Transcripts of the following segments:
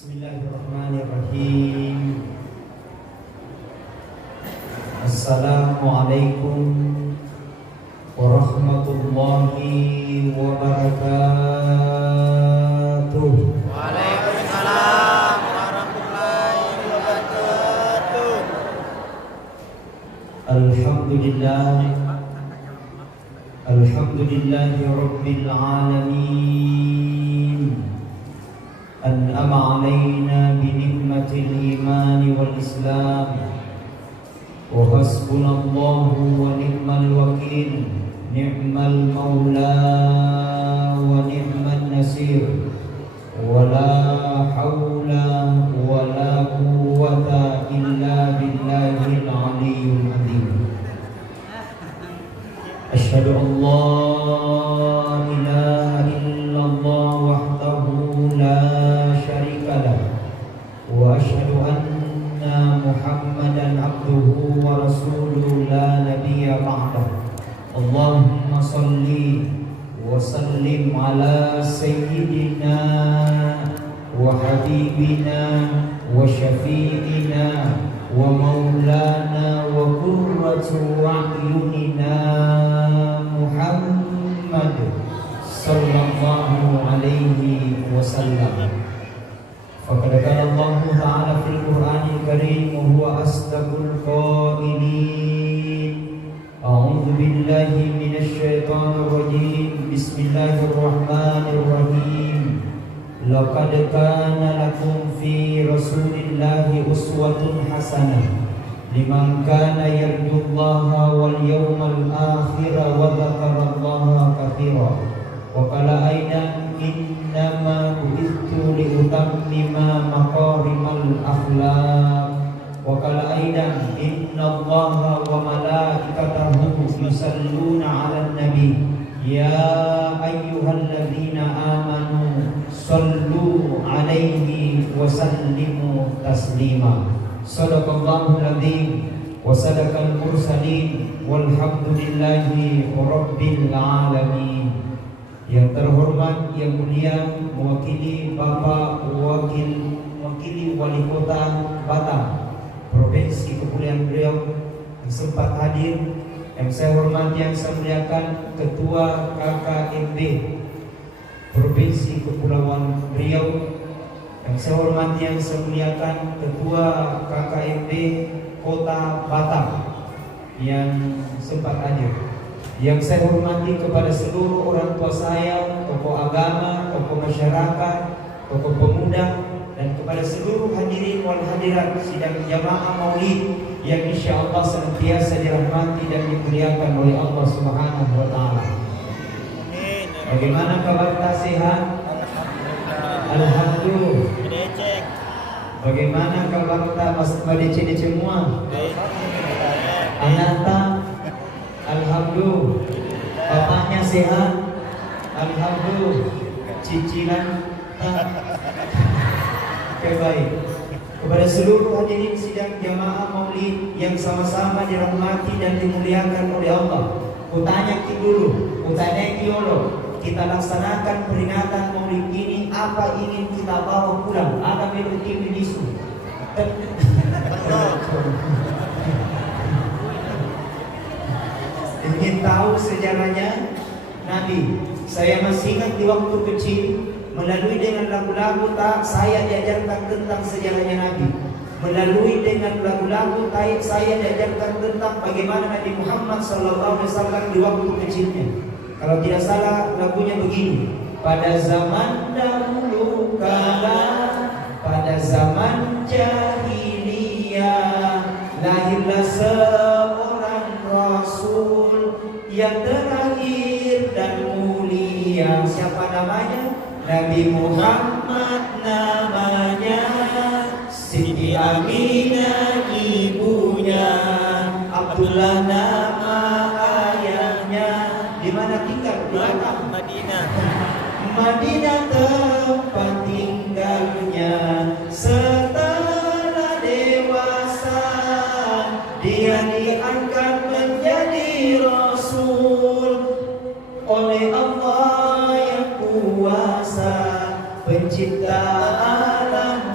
Bismillahirrahmanirrahim. Assalamualaikum warahmatullahi wabarakatuh. Waalaikumsalam warahmatullahi wabarakatuh. Alhamdulillahi rabbil alamin. An'ama alaina bi ni'matil imani wal islam. Wa hasbunallahu wa ni'mal wakil. Ni'mal maula wa ni'man nasir. Wa la hawla wa la quwwata illa billahil aliyyil azim. Asyhadu an la ilaha illallah wahdahu la syarika lah wa asyhadu anna Muhammadan abduhu wa rasuluhu la nabiyya ba'dah. Allahumma salli wa sallim ala sayyidina wa habibina wa syafi'ina wa maulana wa qurratu a'yunina Muhammad sallallahu alaihi wasallam. Faqad qala Allah ta'ala fil Qur'anil Karim wa huwa asdaqul qailin. A'udzu billahi minasy syaithanir rajim. Bismillahirrahmanirrahim. Laqad kana lakum fi Rasulillahi uswatun hasanah liman kana yarjullaha wal yawmal akhir wa dzakarallaha katsira. Wa qala aidan innama bu'ithtu li utammima maqarimal akhlaq. Wa qala aidan innallaha wa malaikatahu yusalluna 'alan nabi ya ayyuhalladzina amanu sallu 'alaihi wa sallimu taslima. Shadaqallahul adzim wa sadaqal mursalin walhamdulillahi rabbil alamin. Yang terhormat, yang mulia, mewakili Bapak mewakili Wali Kota Batam, Provinsi Kepulauan Riau yang sempat hadir, yang saya hormati, yang saya muliakan Ketua KKMB Provinsi Kepulauan Riau, yang saya hormati, yang saya muliakan Ketua KKMB Kota Batam yang sempat hadir. Yang saya hormati kepada seluruh orang tua saya, tokoh agama, tokoh masyarakat, tokoh pemuda, dan kepada seluruh hadirin wal hadirat sidang jamaah maulid yang insyaallah senantiasa dirahmati dan dimuliakan oleh Allah Subhanahu wa taala. Bagaimana kabar kita, sehat? Alhamdulillah. Bagaimana kabar kita, Mas Badece semua? Ananta? Alhamdulillah. Bapaknya sehat? Alhamdulillah. Cicilan? Oke, baik. Kepada seluruh hadirin sidang jamaah maulid yang sama-sama dirahmati dan dimuliakan oleh Allah, kutanya dulu, kutanya dulu, kita laksanakan peringatan maulid ini, apa ingin kita bawa pulang? Ada melodi bisu. Ingin tahu sejarahnya Nabi? Saya masih ingat di waktu kecil, melalui dengan lagu-lagu saya diajarkan tentang sejarahnya Nabi. Melalui dengan lagu-lagu saya diajarkan tentang bagaimana Nabi Muhammad SAW di waktu kecilnya. Kalau tidak salah lagunya begini: pada zaman dahulu kala, pada zaman jahiliyah, lahirlah seorang Rasul yang terakhir dan mulia. Siapa namanya? Nabi Muhammad namanya. Siti Aminah ibunya, Abdullah nama ayahnya. Di mana tinggal? Di Madinah. Madinah tempat tinggalnya. Setelah dewasa dia diangkat menjadi Rasul oleh Allah yang kuasa, pencipta alam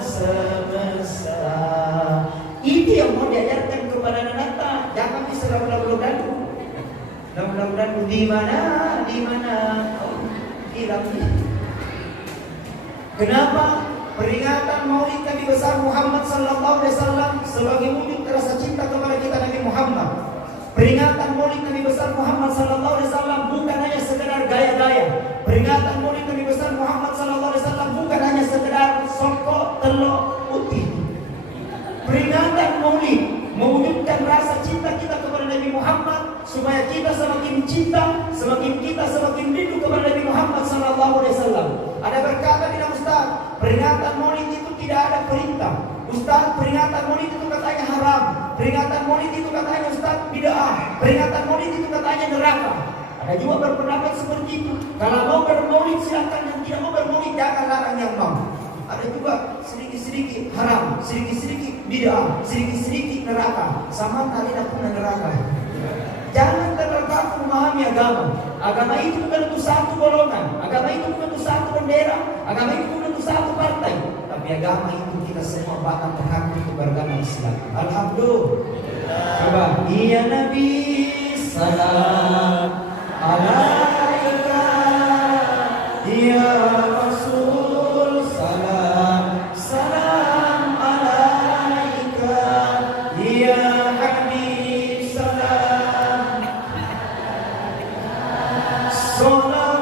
mudah-mudahan di mana, oh, hilang. Kenapa? Peringatan Maulid Nabi besar Muhammad sallallahu alaihi wasallam sebagai wujud rasa cinta kepada kita Nabi Muhammad. Peringatan Maulid Nabi besar Muhammad sallallahu alaihi wasallam bukan hanya sekedar gaya-gaya. Peringatan Maulid Nabi besar Muhammad sallallahu alaihi wasallam bukan hanya sekedar sokok telok putih. Peringatan Maulid mewujudkan rasa cinta kita kepada Nabi Muhammad supaya kita semakin cinta, kita semakin rindu kepada Nabi Muhammad sallallahu alaihi wasallam. Ada berkata tidak Ustaz, peringatan Maulid itu tidak ada perintah. Ustaz, peringatan Maulid itu katanya haram. Peringatan Maulid itu katanya Ustaz bid'ah. Peringatan Maulid itu katanya neraka. Ada juga berpendapat seperti itu. Kalau mau bermaulid silakan, yang tidak mau bermaulid jangan larang yang mau. Ada juga sedikit-sedikit haram, sedikit-sedikit bid'ah, sedikit-sedikit neraka. Sama kalian pun neraka. Jangan terlalu memahami agama. Agama itu bukan untuk satu golongan. Agama itu bukan untuk satu bendera. Agama itu bukan untuk satu partai. Tapi agama itu kita semua batang berhak untuk beragama Islam. Alhamdulillah. Coba. Ya Nabi salam alaika. Ya Rasul salam alaika. Ya Habib salam salawatullah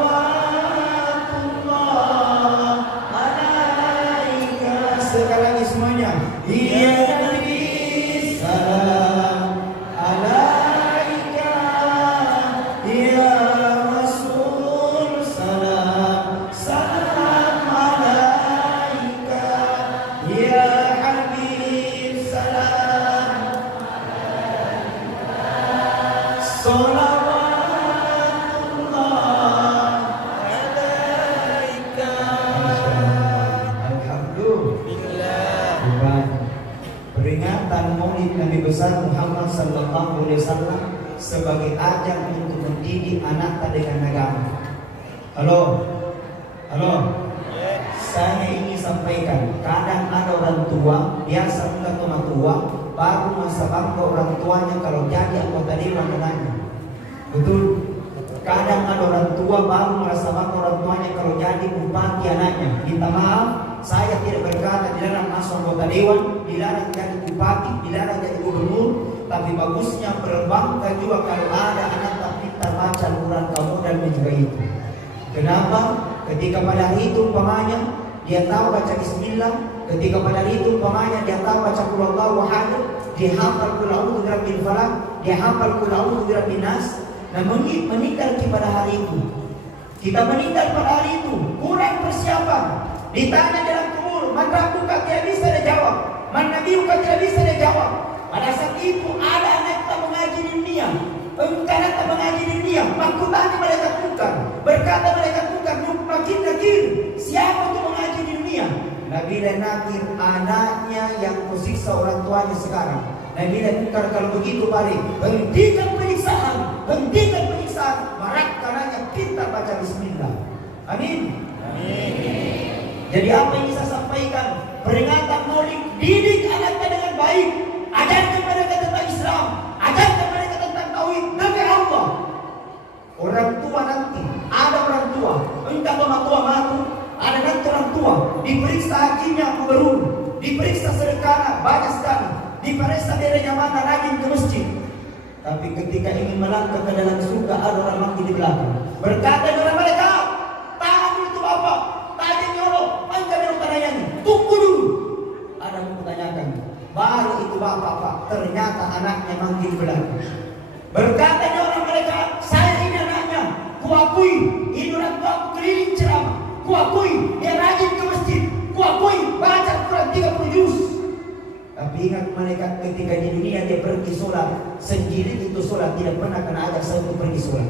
alaika. Sekali lagi semuanya. Ya Nabi salam alaika. Ya Rasul salam alaika. Ya Habib salam salawatullah alaika. Alhamdulillah. Peringatan Maulid Nabi besar Muhammad sallallahu alaihi wasallam sebagai ajang untuk mendidik anak dengan agama. Halo. Saya ingin sampaikan, kadang ada orang tua biasa undang orang tua, baru masa bangga orang tuanya kalau jadi anggota dewan dengannya. Betul. Kadang ada orang tua baru merasa bangga orang tuanya kalau jadi bupati anaknya. Minta maaf, saya tidak berkata dilarang masuk anggota dewan, dilarang jadi bupati, dilarang jadi gubernur. Tapi bagusnya berbangga juga kalau ada anak tak pintar baca Al-Quran kamu dan juga itu. Kenapa? Ketika pada hari itu umpamanya dia tahu baca Bismillah, ketika pada hari itu umpamanya dia tahu baca Qul Huwallahu Ahad, dia hafal Qul A'udzu Birabbil Falaq, dia hafal Qul A'udzu Birabbin Nas. Nah, meninggal pada hari itu. Kita meninggal pada hari itu, kurang persiapan. Ditanya dalam kubur, man rabbuka, tidak bisa dia jawab. Man nabiyuka, tidak bisa dia jawab. Pada saat itu ada anak tak mengaji di dunia, engkau tak mengaji di dunia. Makutanya mereka tukar, berkata mereka tukar, makin nakir. Siapa itu mengaji di dunia? Nabi dan nakir anaknya yang kusiksa orang tuanya sekarang. Nabi dan tukar kalau begitu balik, hentikan penyiksaan, marakkananya pintar baca Bismillah. Amin. Jadi apa yang saya sampaikan? Peringatan Maulid, didik anaknya dengan baik. Ajarkan mereka tentang Islam, ajarkan mereka tentang tauhid demi Allah. Orang tua nanti, ada orang tua, entah orang tua mati, ada nanti orang tua diperiksa hajinya berurun, diperiksa sedekahnya banyak sekali, diperiksa dirinya mana rajin ke masjid. Tapi ketika ingin melangkah ke dalam surga ada orang mati di belakang. Berkata kepada mereka, tahu itu bapak, tanya nyolok, panjang yang tanya ini, tunggu dulu. Ada yang bertanyakan. Baru itu bapak, Pak, ternyata anaknya mati di belakang. Berkatanya orang mereka, saya ini anaknya, kuakui, ini orang tua keliling ceramah, kuakui, dia rajin ke masjid, kuakui, baca Quran 30 juz. Tapi ingat mereka ketika di dunia dia pergi sholat, sendiri itu sholat, tidak pernah kena ajak saya untuk pergi sholat.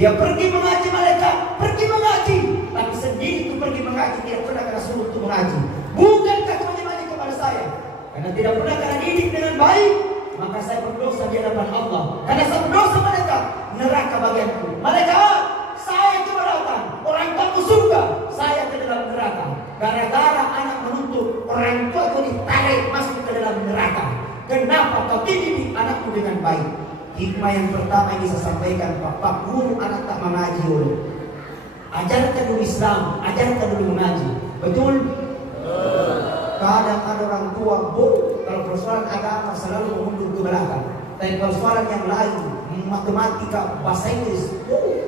Dia pergi mengaji mereka, pergi mengaji, tapi sendiri itu pergi mengaji, tidak pernah kena suruh untuk mengaji. Bukankah kewajibannya kepada saya? Karena tidak pernah kena didik dengan baik, maka saya berdosa di hadapan Allah. Karena saya berdosa mereka, neraka bagianku. Mereka, saya cuma datang, orang tua ke surga, saya ke dalam neraka. Gara-gara anak menuntut, orang tua itu ditarik masuk ke dalam neraka. Kenapa kau didik anakku dengan baik? hikmah yang pertama yang saya sampaikan, Pak guru anak tak mengaji dulu. Ajarkan dulu Islam, ajarkan dulu mengaji. Betul? Kadang ada orang tua, kalau persoalan agama selalu mundur ke belakang. Tapi persoalan yang lain, matematika, bahasa Inggris,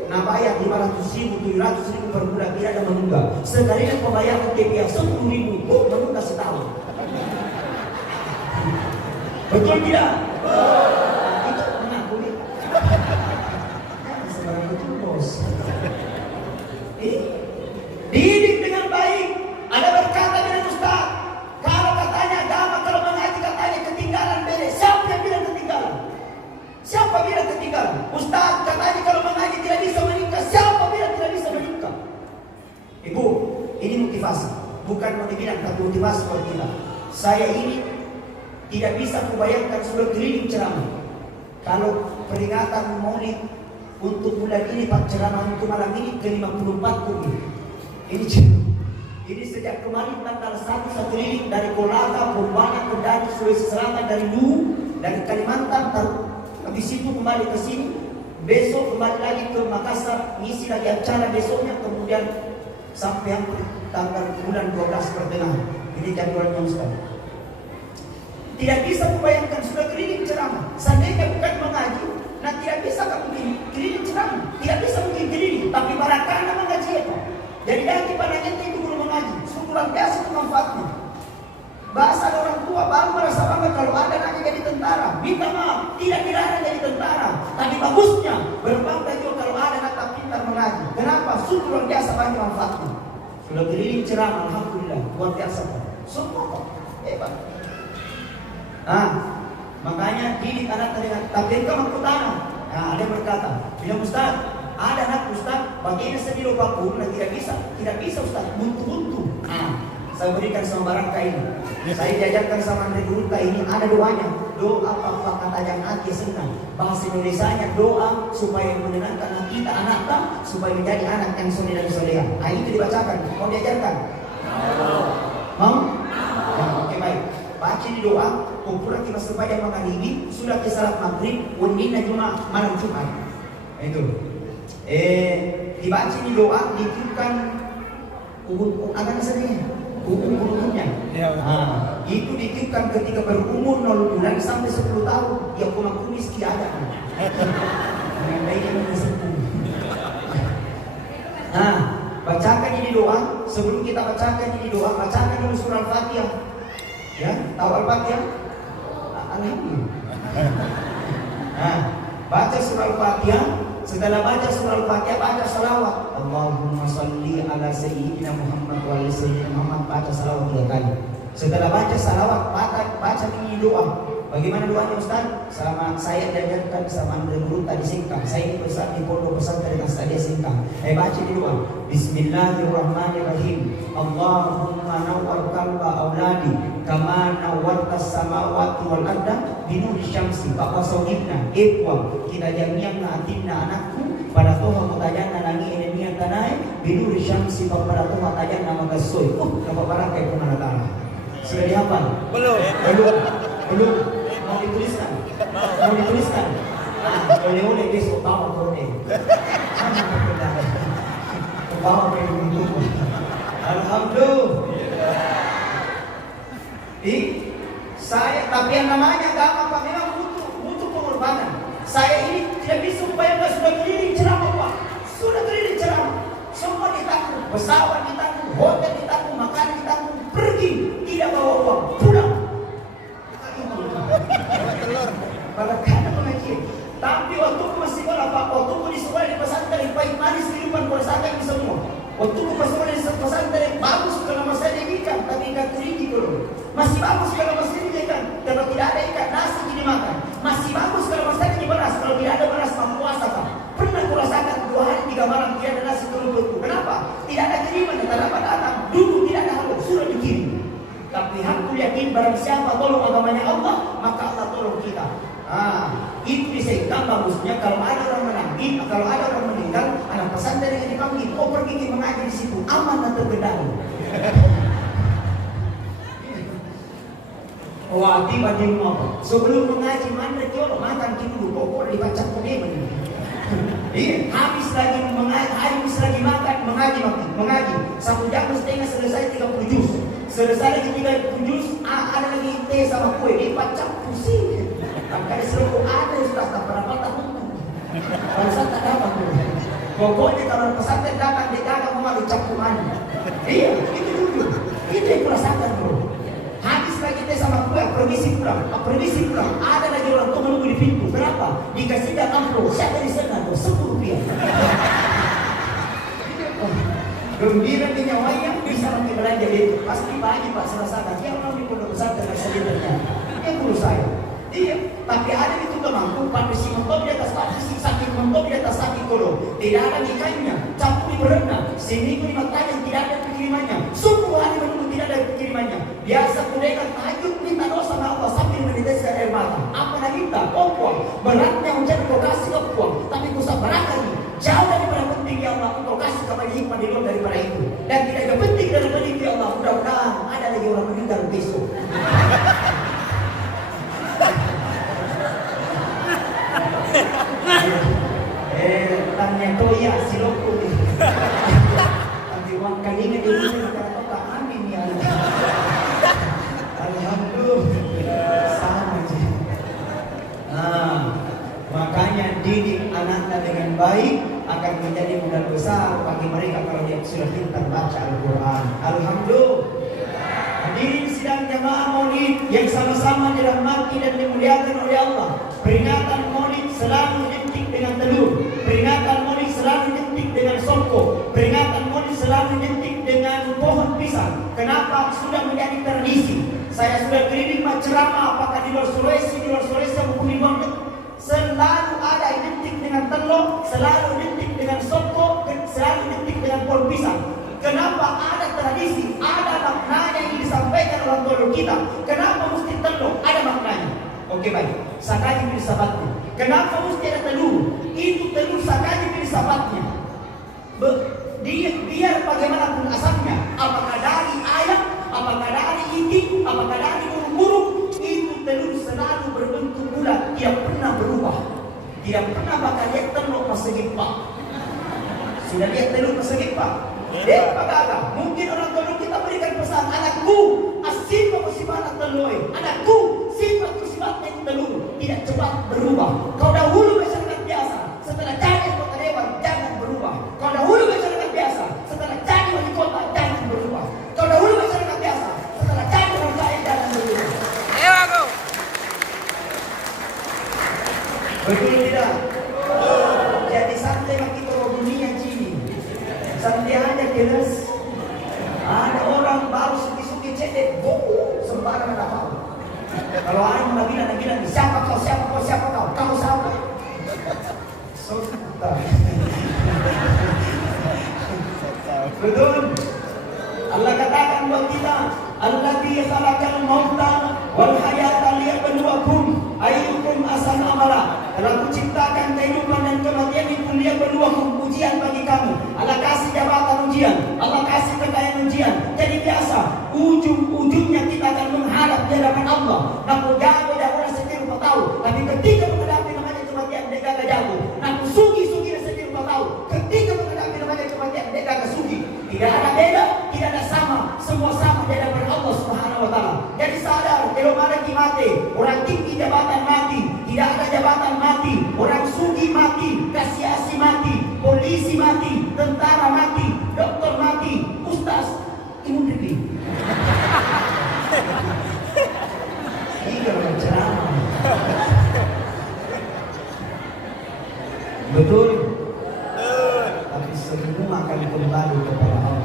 nah bayar 500.000, 700.000 per bulan, tidak ada menunggak. Sekalian pembayaran TPA 10.000, menunggak setahun. Betul tidak? Itu mengaku nih. Sebarang betul bos. Didik dengan baik. Ada berkata dengan Ustaz, kalau katanya agama, kalau mengaji katanya ketinggalan beda. Siapa yang bilang ketinggalan? Siapa bilang ketinggalan? Ustaz katanya kalau mengaji tidak bisa menikah. Siapa bilang tidak bisa menikah? Ibu, ini motivasi. Bukan mau dibilang, tapi motivasi buat kita. Saya ini tidak bisa membayangkan sudah keliling ceramah. Kalau peringatan Maulid untuk bulan ini, Pak, ceramah untuk malam ini ke-54 kumi. Ini sejak kemarin tanggal 1 saya keliling dari Kolaka, Bombana, Kendari, Sulawesi Selatan, dari Luwu, dari Kalimantan, habis itu kembali ke sini. Besok kembali lagi ke Makassar, ngisi lagi acara besoknya, kemudian sampai tanggal bulan 12 pertengahan. Ini jadwalnya Ustaz. Tidak bisa membayangkan sudah keliling ceramah. Seandainya bukan mengaji, nah tidak bisa kamu keliling ceramah. Tidak bisa mungkin keliling, tapi barakana mengaji apa? Jadi nanti pada ente itu guru mengaji, sungguh luar biasa itu manfaatnya. Bahasa orang tua baru merasa bangga kalau ada anaknya jadi tentara. Minta maaf, tidak ada jadi tentara. Tapi bagusnya berbangga juga kalau ada anak tak pintar mengaji. Kenapa? Sungguh luar biasa banyak manfaatnya. Sudah keliling ceramah, alhamdulillah, luar biasa. Semua kok, hebat. Makanya didik anak dengan tapi engkau mampu tanam. Ada yang berkata, bilang Ustaz, ada anak Ustaz, bagiannya sedih lupa pun, tidak bisa Ustaz, buntu. Saya berikan sama barang kain. Saya diajarkan sama Andre Gurunta ini ada doanya. Doa apa kata yang hati senang. Bahasa Indonesianya doa supaya menenangkan hati kita anak supaya menjadi anak yang soleh dan soleha. Itu dibacakan. Mau diajarkan? Mau? Oke baik. Baca di doa, kumpulan kita supaya menghadiri sudah ke salat maghrib, wendina Jumat, malam Jumat. Itu. Dibaca di doa, ditiupkan agak kesannya, hukum-hukumnya. Itu ditiupkan ketika berumur 0 bulan sampai 10 tahun. Ya kumis ada. Dengan baiknya mengesepun. Bacakan ini doa. Sebelum kita bacakan ini doa, bacakan dulu surah Al-Fatihah. Ya, tahu Al-Fatihah? Alhamdulillah. Baca surah Al-Fatihah. Setelah baca surah Al-Fatihah, baca salawat. Allahumma salli ala sayyidina Muhammad wa ala sayyidina Muhammad. Baca salawat 3 kali. Setelah baca salawat, baca ini doa. Bagaimana doanya Ustaz? Sama saya diajarkan sama Andre Gurunta di Singkang. Saya ini besar di pondok pesantren Astadia Singkang. Baca di doa. Bismillahirrahmanirrahim. Allahumma nawwar qalba auladi kama nawwarta samawati wal arda binuri syamsi fa wasawibna iqwa kita jami'na atinna anakku pada Tuhan mutajanna nangi enenia tanai binuri syamsi fa pada Tuhan tajanna magasoy. Dapat barakai pun Allah. Sudah dihafal? Belum. Mau dituliskan. Oleh-oleh besok bawa kode. Bawa kode untuk. Alhamdulillah. Saya tapi yang namanya agama Pak memang butuh pengorbanan. Saya ini tidak bisa membayangkan sudah keliling ceramah Pak. Sudah keliling ceramah. Semua ditanggung, pesawat ditanggung, hotel ditanggung, makanan ditanggung, pergi tidak bawa uang, pulang. Barakana pengajian. Tapi waktu masih sekolah Pak, waktu di sekolah di pesantren baik manis kehidupan merasakan itu semua. Waktu sekolah di pesantren bagus kalau masih ada ikan, tapi ikan tinggi dulu. Masih bagus kalau masih ada ikan, kalau tidak ada ikan nasi jadi makan. Masih bagus kalau masih ada beras, kalau tidak ada beras tak puasa Pak. Pernah kurasakan 2 hari 3 malam tidak ada nasi turun. Kenapa? Tidak ada kiriman, kenapa datang? Dulu tidak ada hal sudah dikirim. Tapi aku yakin barang siapa tolong agamanya Allah, maka Allah tolong kita. Itu bisa ikan bagusnya kalau ada orang menangis, kalau ada orang meninggal, anak pesantren yang dipanggil, pergi mengaji di situ, aman dan terkendali. Wah, tiba di rumah. Sebelum mengaji mana jolo makan dulu pokok dibaca Quran. Iya, habis lagi mengaji, habis lagi makan mengaji. 1 jam setengah selesai 30 juz. Selesai lagi 30 juz, ada lagi teh sama kue dibaca pusing. Angkat seluruh ada sudah tak pernah tahu. Pasal tak dapat. Pokoknya kalau pesantren datang dia mau dicap mandi. Iya, itu dulu. Itu yang kurasakan bro. Habis lagi teh sama kue, permisi pulang. Ada lagi orang tua menunggu di pintu. Kenapa? Dikasih amplop. Siapa di sana? 10 rupiah. Gembira nyawanya bisa nanti belanja itu. Pasti pagi Pak selesai. Dia orang di pondok pesantren sebenarnya. Yang guru saya. Iya, tapi ada itu mampu partisi mentok di atas partisi sakit mentok di atas sakit kolo. Tidak ada ikannya, campur berenang. Seminggu 5 kali tidak ada kirimannya. 10 hari menunggu tidak ada kirimannya. Biasa mereka tahajud minta doa sama Allah sambil meneteskan air mata. Apa nak minta? Puang. Beratnya hujan kau kasih ke puang, tapi kau sabarkan ini. Jauh daripada penting ya Allah, kau kasih kepada hikmah di luar daripada itu. Dan tidak ada penting daripada itu ya Allah. Mudah-mudahan ada lagi orang meninggal besok. Tanya toya siloko nih. Nanti uang kalinya di sini kata amin ya. Alhamdulillah sama aja. Makanya didik anaknya dengan baik akan menjadi modal besar bagi mereka kalau dia sudah pintar baca Al-Quran. Alhamdulillah. Hadirin sidang jamaah Maulid yang sama-sama dirahmati dan dimuliakan oleh Allah. Peringatan Maulid selalu identik dengan telur. Peringatan Maulid selalu identik dengan songkok. Peringatan Maulid selalu identik dengan pohon pisang. Kenapa? Sudah menjadi tradisi. Saya sudah keliling ceramah apakah di luar Sulawesi maupun di luar negeri. Selalu ada identik dengan telur, selalu identik dengan songkok, selalu identik dengan pohon pisang. Kenapa? Ada tradisi, ada maknanya yang disampaikan oleh guru kita. Kenapa mesti telur? Ada maknanya. Oke baik, sakanya pilih sahabatnya. Kenapa mesti ada telur? Itu telur sakanya pilih sahabatnya. Biar bagaimanapun asalnya, apakah dari ayam, apakah dari itik, apakah dari burung-burung, itu telur selalu berbentuk bulat, tidak pernah berubah. Tidak pernah bakal lihat telur persegi pak. Sudah lihat telur persegi pak? Bagaimana? Mungkin orang tua kita berikan pesan, anakku, asifat sifat telur, anakku, sifat sifatnya itu telur, tidak cepat berubah. Kau dahulu masyarakat biasa, setelah jadi kota dewan, jangan berubah. Kau dahulu masyarakat biasa, setelah jadi wali kota, jangan berubah. Kau dahulu masyarakat biasa, setelah jadi orang kaya, jangan berubah. Ayo aku. Betul tidak? Jadi santai kita dunia Cina. Santai aja kelas. Ada orang baru suki-suki cedek, sembarang tak tahu. Kalau ada yang bilang, siapa kau? Kamu siapa? Sultan. Betul. Allah katakan buat kita, Alladzi khalaqal mauta wal hayata liyabluwakum ayyukum ahsanu amala. Telah kuciptakan kehidupan dan kematian itu liyabluwakum, ujian bagi kamu. Allah kasih jabatan ujian, Allah kasih kekayaan ujian. Jadi biasa, ujung-ujungnya kita akan menghadap di hadapan Allah. Namun jago orang sendiri tak tahu. Tapi ketika menghadapi namanya kematian, dia gak jago. Namun sugi sendiri tak tahu. Ketika menghadapi namanya kematian, dia gak sugi. Tidak ada beda, tidak ada sama. Semua sama di hadapan Allah Subhanahu wa taala. Jadi sadar, kalau ada mati, orang tinggi jabatan mati, tidak ada jabatan mati, orang sugi mati, kasiasi mati, polisi mati, tentara mati, dokter mati, ustaz imun pipi. Ini kalau ceramah. Betul. Tapi semua akan kembali kepada Allah.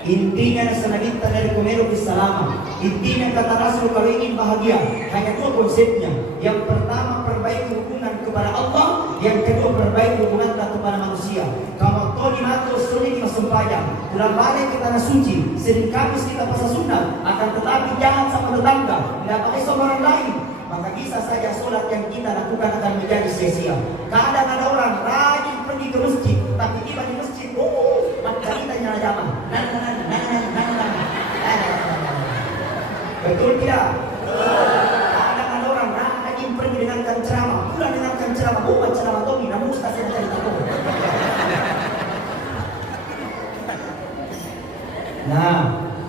Intinya senanita dari Komero Bisalama. Intinya kata Rasul kalau ingin bahagia hanya 2 konsepnya. Yang pertama perbaiki hubungan kepada Allah, yang kedua perbaiki hubungan kepada manusia. Kalau kau dimato sulit masempayang, bulan balik kita suci, Senin Kamis kita puasa sunnah, akan tetapi jangan sama tetangga, tidak pakai sama orang lain. Maka bisa saja sholat yang kita lakukan akan menjadi sia-sia. Kadang ada orang rajin pergi ke masjid, tapi tiba di masjid, maka kita nyala zaman. Betul tidak? Tommy, namun ustaz yang cari tahu. Nah,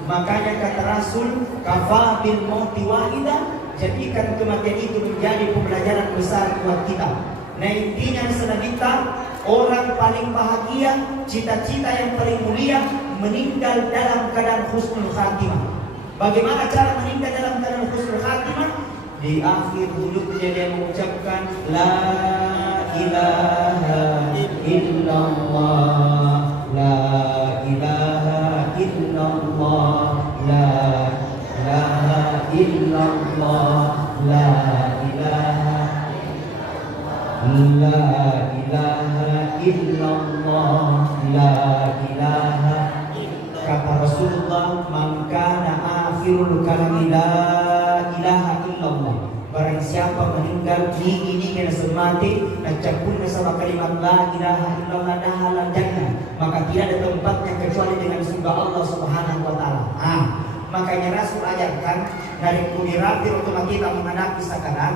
makanya kata Rasul, kafa bil mauti wahida, jadikan kematian itu menjadi pembelajaran besar buat kita. Nah, intinya selanjutnya, orang paling bahagia, cita-cita yang paling mulia, meninggal dalam keadaan husnul khatimah. Bagaimana cara meninggal dalam keadaan husnul khatimah? Di akhir hidupnya dia mengucapkan La ilaha illallah, La ilaha illallah, La ilaha illallah, La ilaha La ilaha illallah, la ilaha. Kata Rasulullah, man kana akhirul kalami la ilaha illallah. Barang siapa meninggal diiringi semati nacapunna sama kalimat la ilaha illallah dahala jannah, maka tidak ada tempatnya kecuali dengan surga Allah Subhanahu wa taala. Makanya Rasul ajarkan dari kulirapi untuk kita menghadapi sakarat.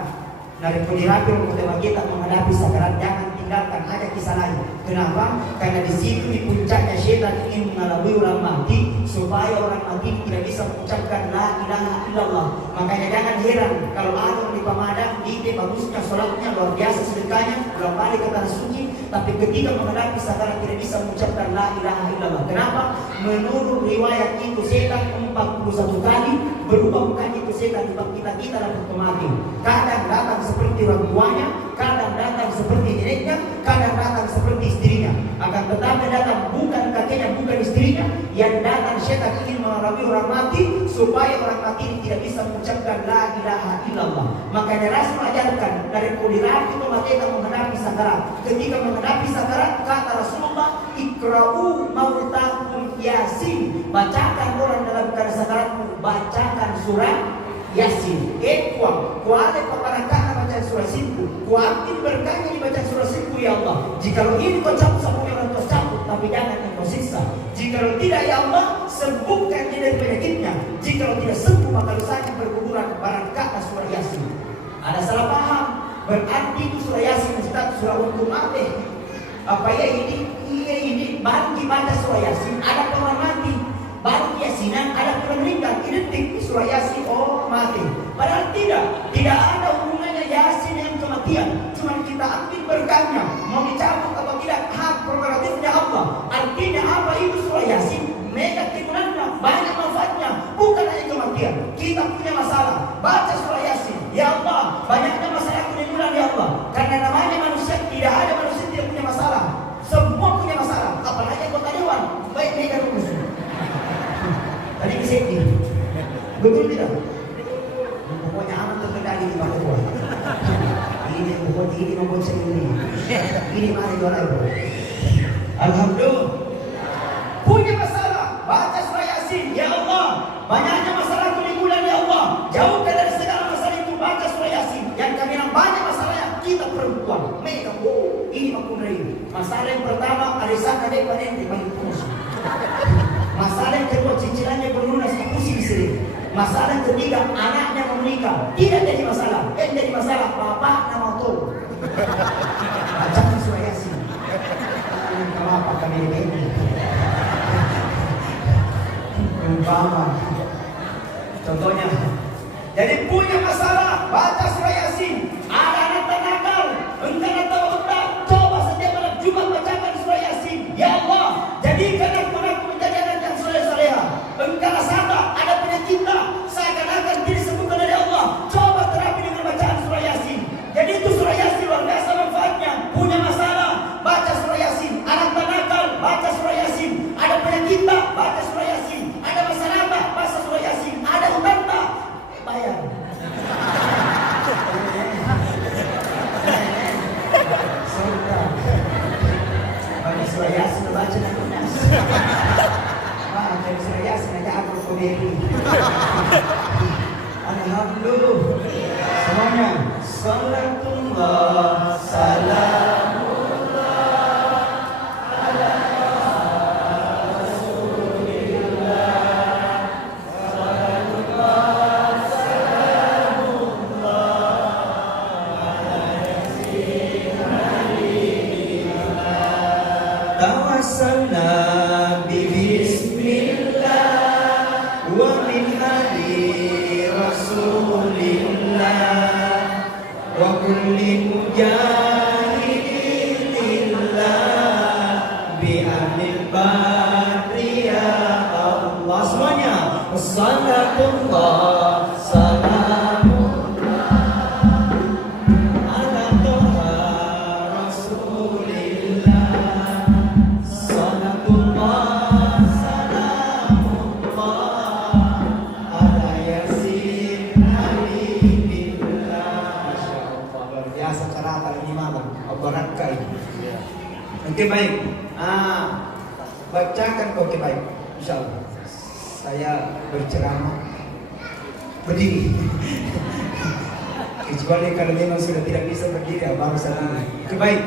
Dari kulirapi untuk kita menghadapi sakarat, jangan tinggalkan aja kisah lain. Kenapa? Karena di situ di puncaknya syaitan ingin mengalami orang mati supaya orang mati tidak bisa mengucapkan la ilaha illallah. Makanya jangan heran kalau ada orang di Pamadang, ide bagusnya sholatnya luar biasa sedekahnya, ulang balik ke tanah suci, tapi ketika menghadapi sakarat tidak bisa mengucapkan la ilaha illallah. Kenapa? Menurut riwayat itu setan 41 kali berubah mukanya itu setan di kita dalam mati. Kadang datang seperti orang tuanya, kadang datang seperti neneknya, kadang datang seperti istrinya. Akan tetapi datang bukan kakeknya, bukan istrinya. Yang datang setan ingin mengalami orang mati supaya orang mati ini tidak bisa mengucapkan la ilaha illallah. Makanya Rasul ajarkan dari kulirat itu mereka menghadapi sakarat. Ketika menghadapi sakarat, kata Rasulullah, ikra'u mautakum yasin. Bacakan orang dalam keadaan sakarat, bacakan surat Yasin. Kuale paparakana baca surah Simpu. Kuambil berkahnya dibaca surah Simpu ya Allah. Jikalau ini kau cabut sampai orang kau cabut, tapi jangan kau siksa. Jikalau tidak ya Allah, sembuhkan dia dari penyakitnya. Jikalau tidak sembuh, maka lusanya berkuburan barakah surah Yasin. Ada salah paham. Berarti itu surah Yasin Ustaz, surah untuk mati. Apa ya ini? Iya ini baru dibaca surah Yasin, ada orang mati. Baru Yasinan ada orang meninggal, identik surah Yasin, oh mati. Padahal tidak ada hubungannya Yasin dengan kematian. Cuma kita ambil berkahnya, mau dicabut atau tidak, hak prerogatifnya Allah. Artinya apa itu surah Yasin? Mega kegunanya, banyak manfaatnya, bukan hanya kematian. Kita punya masalah, baca surah Yasin. Ya Allah, banyaknya masalah aku dimulai ya Allah. Karena namanya manusia, tidak ada manusia tidak punya masalah. Semua punya masalah, apalagi anggota dewan, baik mega rumus. Tadi kesedih, betul tidak? Pokoknya aman terkendali di Pak Ketua. Ini pokoknya ini membuat sendiri. Ini mana jualan bro? Alhamdulillah. Punya masalah, baca surah Yasin. Ya Allah, banyaknya masalah di bulan ya Allah. Jauhkan dari segala masalah itu, baca surah Yasin. Yang kami bilang banyak masalahnya, kita perempuan. Mereka, ini makunai. Masalah yang pertama, arisan ada panen di paling putus. Masalah yang kedua, cicilannya berlunas, pusing sendiri. Masalah yang ketiga, anaknya mau menikah, tidak jadi masalah. Yang jadi masalah, bapak nama tol. Bacakan surah Yasin. Kenapa kami ini? Umpama. Contohnya, jadi punya masalah, baca surah Yasin. Ada anak nakal, engkau tahu betul, coba setiap malam Jumat bacakan surah Yasin. Ya Allah, jadikan aku menjadi anak yang soleh-soleha. Engkau sadar ada penyakitnya, seakan-akan tidak disebutkan oleh Allah. Coba terapi dengan bacaan surah Yasin. Jadi itu surah Yasin luar biasa manfaatnya. Punya masalah, baca surah Yasin. Anak nakal, baca surah Yasin. Ada penyakitnya, baca surah Yasin. Ada masalah, baca surah Yasin. Ada hutang, bayar. Baca surah Yasin, baca nas. Baca surah Yasin aja aku komedi. Alhamdulillah. Semuanya. Salatullah, salamullah ala Rasulillah. Salatullah, salamullah ala Yasin. wasallam bismillah wa min ali rasulillah wa kulli mujahidin lillah bi anil badri ya Allah. Semuanya salatullah salamullah ala toha rasulillah salatullah salamullah ala yasin habibillah. Masya Allah, luar biasa cara kali ini malam barakah ini. Oke baik, bacakan. Oke baik, insyaallah saya berceramah berdiri. Kecuali kalau memang sudah tidak bisa berdiri, baru satu ini. Oke baik.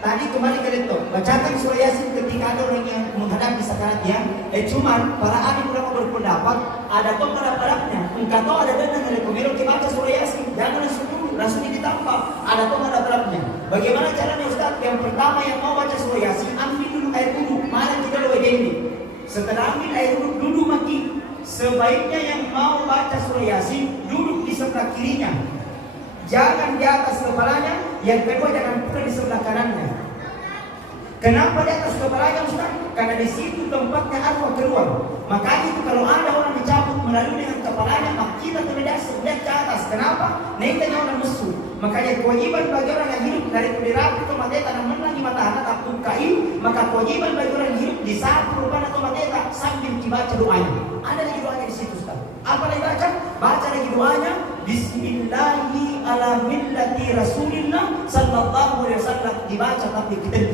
Tadi kembali ke itu, bacakan surah Yasin ketika ada orang yang menghadapi sakaratnya. Cuman para ahli ulama berpendapat ada toh pada-padanya. Engkau tahu ada dana dari pemilu kita baca surah Yasin, jangan langsung ditambah. Ada toh pada-padanya. Bagaimana caranya Ustaz? Yang pertama yang mau baca surah Yasin, ambil dulu air wudhu. Mana kita luar ini? Setelah ambil air wudhu, duduk maki. Sebaiknya yang mau baca surah Yasin duduk di sebelah kirinya. Jangan di atas kepalanya. Yang kedua jangan pula di sebelah kanannya. Kenapa di atas kepalanya Ustaz? Karena di situ tempatnya arwah keluar. Makanya itu kalau ada orang dicabut melalui dengan kepalanya, maka kita tidak lihat ke atas. Kenapa? Nentanya orang musuh. Makanya kewajiban bagi orang yang hidup dari kudirat atau mateta dan menangi matahana tak kain, maka kewajiban bagi orang yang hidup di saat perubahan atau mateta sambil dibaca doanya. Ada lagi doanya di situ Ustaz. Apa yang dibaca? Baca lagi doanya. Bismillahi ala millati Rasulillah sallallahu alaihi wasallam, dibaca tapi kita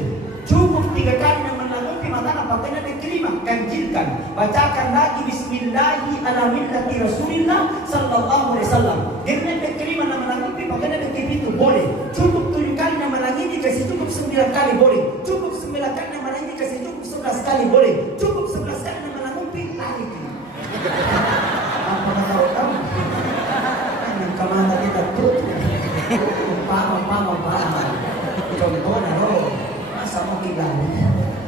cukup 3 kali dan menanggupi matana pakainya diterima, kanjilkan. Bacakan lagi Bismillahi ala millati Rasulillah sallallahu alaihi wasallam. Dia diterima dan menanggupi pakainya diterima, itu boleh. Cukup 7 kali dan menanggupi dikasih cukup 9 kali boleh. Cukup 9 kali dan menanggupi dikasih cukup 11 kali boleh. Cukup 11 kali dan menanggupi lari. Apa tahu kamu? Kemana kita tuh? Paham. Contohnya masa mau tinggal.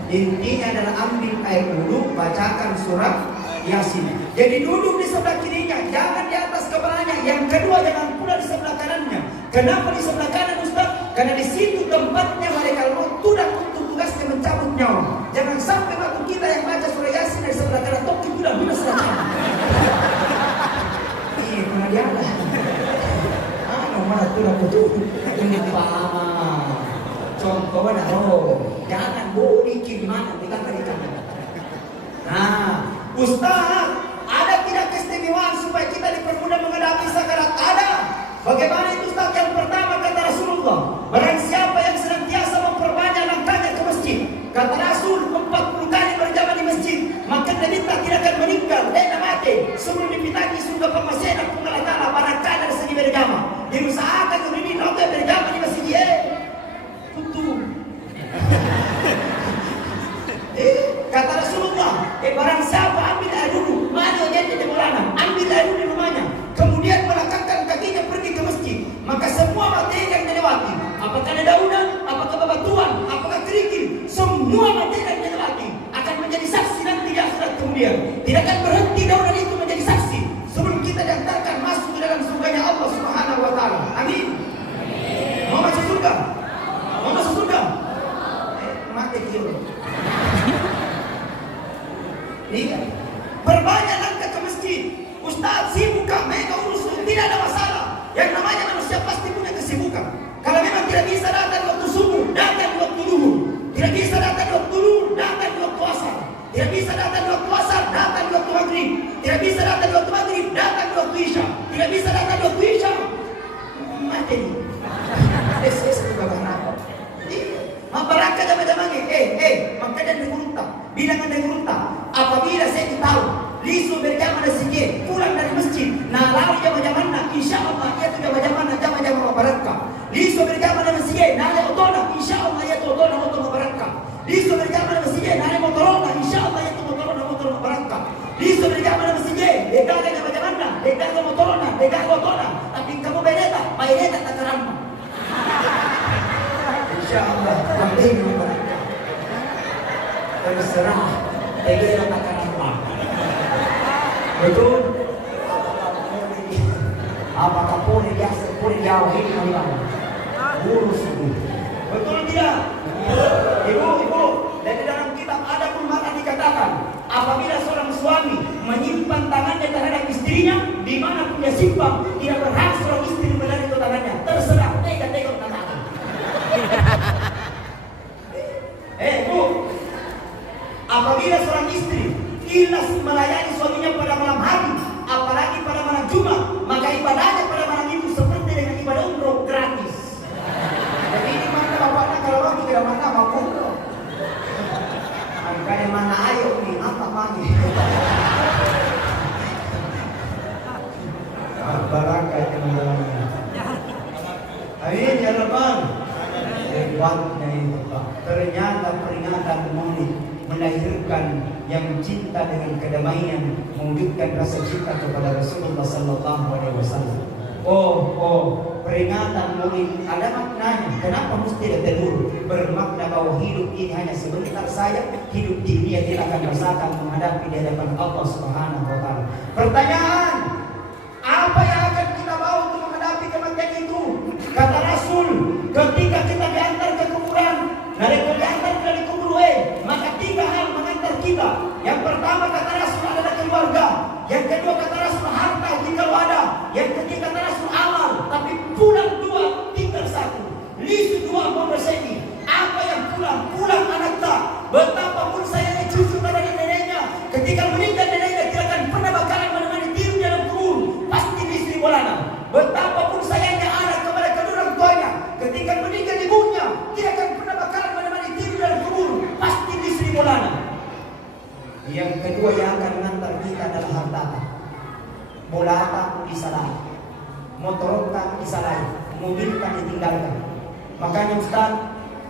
Intinya adalah ambil air wudhu, bacakan surat Yasin. Jadi duduk di sebelah kirinya, jangan di atas kepalanya. Yang kedua jangan pula di sebelah kanannya. Kenapa di sebelah kanan Ustaz? Karena di situ tempatnya malaikat maut sudah untuk tugasnya mencabut nyawa. Jangan sampai waktu kita yang baca surah Yasin dari sebelah kanan, toh kita sudah minus saja. Mana dia lah? Mana tu nak betul? Ini paham. Contohnya, jangan boleh gimana kita berikan. Nah, Ustaz, ada tidak keistimewaan supaya kita dipermudah menghadapi sakarat? Ada. Bagaimana itu Ustaz? Yang pertama kata Rasulullah, barang siapa yang senantiasa memperbanyak langkahnya ke masjid, kata Rasul 40 kali berjamaah di masjid, maka dia tidak akan meninggal, dia mati sebelum dipitaki surga pemasena pengalatala barakah dari segi berjamaah. Diusahakan ini nonton berjamaah di masjid. Tutup. Kata Rasulullah, barang siapa ambil air dulu, mana dia di Morana, ambil air dulu di rumahnya, kemudian melangkahkan kakinya pergi ke masjid, maka semua materi yang dilewati, apakah dedaunan, apakah bebatuan, apakah kerikil, semua materi yang dilewati akan menjadi saksi nanti di akhirat kemudian. Tidak akan berhenti daunan itu menjadi saksi sebelum kita diantarkan masuk ke dalam surganya Allah Subhanahu wa taala. Amin. Mau masuk surga? Mau masuk surga? Mati dulu. Iya. Berbanyak langkah ke masjid. Ustaz sibuk mega urus, tidak ada masalah. Yang namanya manusia pasti punya kesibukan. Kalau memang tidak bisa datang di waktu subuh, datang di waktu duhur. Tidak bisa datang di waktu duhur, datang di waktu asar. Tidak bisa datang di waktu asar, datang di waktu maghrib. Tidak bisa datang di waktu maghrib, datang di waktu isya. Tidak bisa datang di waktu isya, mati. Saya juga berapa? Mabaraka jama-jamanya, makanya dengurunta, bilang dengurunta. Apabila saya tahu, lisu berjamaah dari sini, pulang dari masjid, nah lalu jama-jamana, insya Allah ia tu jama-jamana, jama-jama mabaraka. Lisu berjamaah dari sini, nah le otona, insya Allah ia tu otona motor mabaraka. Lisu berjamaah dari sini, nah le motorona, insya Allah ia tu motorona motor mabaraka. Lisu berjamaah dari sini, degaga jama-jamana, degaga motorona, degaga otona. Tapi kamu bereta tak terang. Insya Allah, terserah tegera takkan apa. Betul? Apakah boleh biasa, boleh jauh ini mana? Urus itu. Betul tidak? Ibu, dan di dalam kitab ada pun maka dikatakan, apabila seorang suami menyimpan tangannya terhadap istrinya, di mana punya simpang, tidak berhak seorang istri menarik itu tangannya. Terserah, tega tangannya. Bu, apabila seorang istri ikhlas melayani suaminya pada malam hari, apalagi pada malam Jumat, maka ibadahnya pada malam itu seperti dengan ibadah umroh gratis. Jadi ini mana bapaknya kalau lagi tidak mana mau umroh. Makanya mana ayo nih apa lagi? Barangkali teman-temannya. Amin ya Rabbal. Hebatnya itu Pak. Ternyata peringatan Maulid melahirkan yang cinta dengan kedamaian, mewujudkan rasa cinta kepada Rasulullah Sallallahu Alaihi Wasallam. Peringatan Maulid ada maknanya. Kenapa mesti ditegur? Bermakna bahwa hidup ini hanya sebentar saja. Hidup di dunia kita akan rasakan menghadapi di hadapan Allah Subhanahu Wa Taala. Pertanyaan, apa yang akan kita bawa untuk menghadapi kematian itu? Kata Rasul, ketika kita diantar ke kuburan, diantar dari kubur, maka 3 hal mengantar kita. Yang pertama kata Rasul adalah keluarga. Yang kedua kata Rasul harta jika ada. Yang ketiga kata Rasul amal. Tapi pulang 2, tinggal 1. Lisu 2 mau bersemi. Apa yang pulang? Pulang anak tak. Betapapun sayangnya cucu pada neneknya. Ketika meninggal neneknya tidak akan pernah bakalan menemani tidur dalam kubur. Pasti istri bolana. Betapapun sayangnya anak kepada kedua orang tuanya. Ketika meninggal ibunya tidak akan pernah bakalan menemani tidur dalam kubur. Pasti istri bolana. Yang kedua yang akan mengantar kita adalah harta. Bolata disalahi, motorota disalahi, mobil kan ditinggalkan. Makanya Ustaz,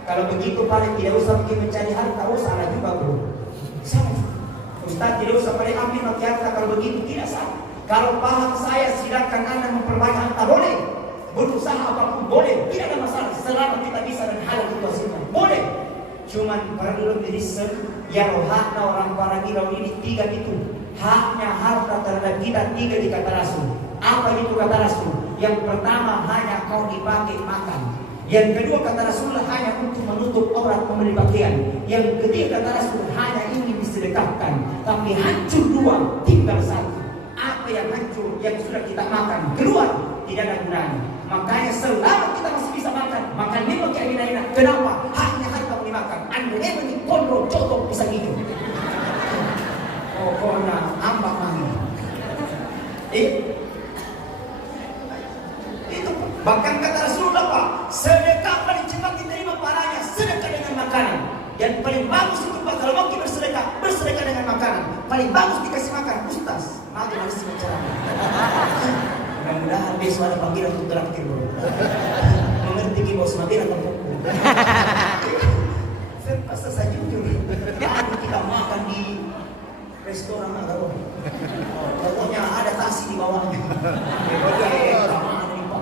kalau begitu paling tidak usah pergi mencari harta, salah juga bro. Salah. Ustaz tidak usah paling ambil mati harta kalau begitu, tidak salah. Kalau paham saya silakan Anda memperbanyak harta boleh, berusaha apapun boleh, tidak ada masalah. Selama kita bisa dan halal itu hasilkan, boleh. Cuman perlu riset ya haknya orang para gila ini 3 itu. Haknya harta terhadap kita 3 di kata Rasul. Apa itu kata Rasul? Yang pertama hanya kau dipakai makan. Yang kedua kata Rasul hanya untuk menutup aurat memberi pakaian. Yang ketiga kata Rasul hanya ingin disedekahkan. Tapi hancur 2, tinggal 1. Apa yang hancur yang sudah kita makan keluar tidak ada gunanya. Makanya selama kita masih bisa makan memang kayak ini. Kenapa? Hanya harta makan. Anda ini kontrol contoh bisa gitu. Pokoknya ambak mami. Itu bahkan kata Rasulullah Pak, sedekah paling cepat diterima pahalanya sedekah dengan makanan. Dan paling bagus itu Pak kalau mau kita bersedekah dengan makanan. Paling bagus dikasih makan. Ustaz, mari harus bicara. Mudah-mudahan besok ada panggilan untuk terakhir bro. Mengerti ki bos mati atau buku. Pasal saya jujur. Tadi kita makan di restoran agak pokoknya ada tasi di bawahnya.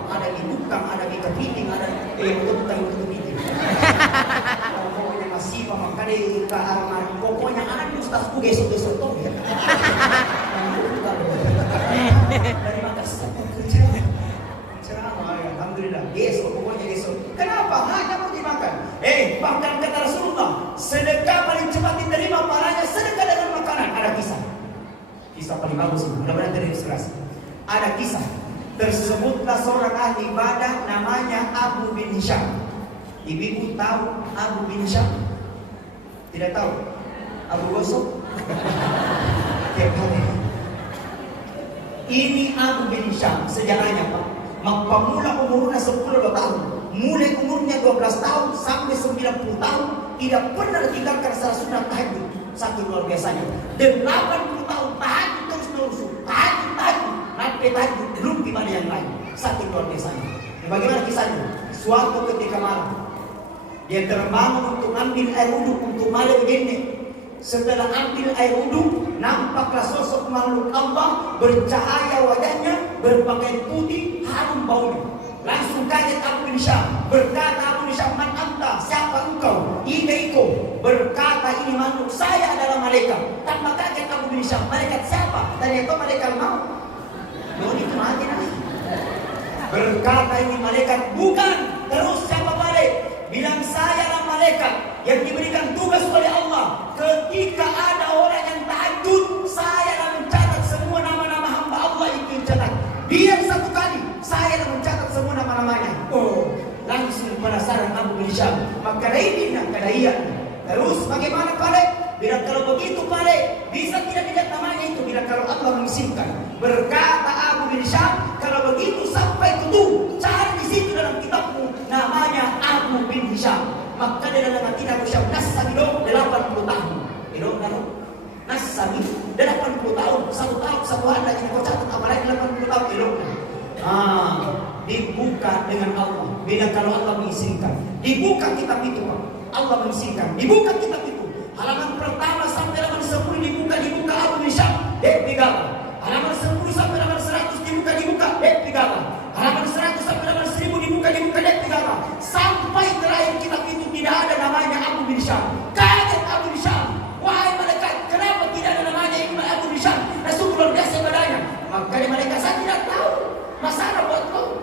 Ada di bukang, ada di kepiting, ada di kepiting. Pokoknya masih makan di kamar. Pokoknya anak ustazku besok tuh. Dari Makassar kerja. Ceramah, alhamdulillah. Besok pokoknya besok. Kenapa? Hanya mau dimakan. Bahkan kata Rasulullah, sedekah paling cepat diterima pahalanya sedekah dengan makanan. Ada kisah paling bagus ini. Mudah-mudahan terinspirasi. Ada kisah. Tersebutlah seorang ahli ibadah namanya Abu bin Hisham. Ibu tahu Abu bin Hisham? Tidak tahu? Abu Gosok? Tiap hari. Ini Abu bin Hisham sejarahnya Pak. Pemula umurnya 10 tahun. Mulai umurnya 12 tahun sampai 90 tahun tidak pernah ditinggalkan salah sunnah tahajud. Saking luar biasanya. 80 tahun tahajud terus. Tahajud. Sampai tahajud belum gimana yang lain. Saking luar biasanya. Bagaimana kisahnya? Suatu ketika malam dia terbangun untuk ambil air wudhu untuk malam begini. Setelah ambil air wudhu, nampaklah sosok makhluk Allah bercahaya wajahnya, berpakaian putih, harum baunya. Langsung kaget Abu Hisham. Berkata Abu Hisham, "Man anta? Siapa engkau?" "Iko." Berkata, "Ini amanu, saya adalah malaikat. Tanpa kaget Abu bin Hisham, malaikat siapa? Ternyata malaikat mau. Mau itu mati nanti. Berkata ini malaikat, bukan. Terus siapa balik? Bilang saya adalah malaikat yang diberikan tugas oleh Allah. Ketika ada orang yang tahajud, saya akan mencatat semua nama-nama hamba Allah itu dicatat. Biar satu kali saya akan mencatat semua nama-namanya. Oh, langsung penasaran Abu bin Hisham. Maka ini nak kadaian. Terus bagaimana Pak? Bila kalau begitu Pak, bisa tidak dilihat namanya itu bila kalau Allah mengizinkan. Berkata Abu bin Hisham, kalau begitu sampai tutup, cari di situ dalam kitabmu namanya Abu bin Hisham. Maka dia dalam hati Abu Hisham Nasabido 80 tahun. Ilok kan? Nasabi 80 tahun, satu hari lagi kau catat apalagi 80 tahun ilok. Dibuka dengan Allah. Bila kalau Allah mengizinkan, dibuka kitab itu Pak. Allah mengizinkan, dibuka kitab itu. Halaman pertama sampai halaman 10 dibuka Abu bin Hisham, halaman 10 sampai halaman 100 dibuka, halaman 100 sampai halaman 1000 dibuka, sampai terakhir kitab itu tidak ada namanya Abu bin Hisham. Kaget Abu bin Hisham, wahai malaikat, kenapa tidak ada namanya Abu bin Hisham? Rasul luar biasa ibadahnya. Maka dia malaikat, saya tidak tahu. Masalah buat kau.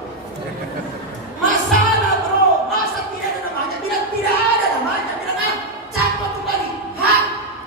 Masalah bro, masa tidak ada namanya? Bilang tidak ada namanya. Bilang capai kembali,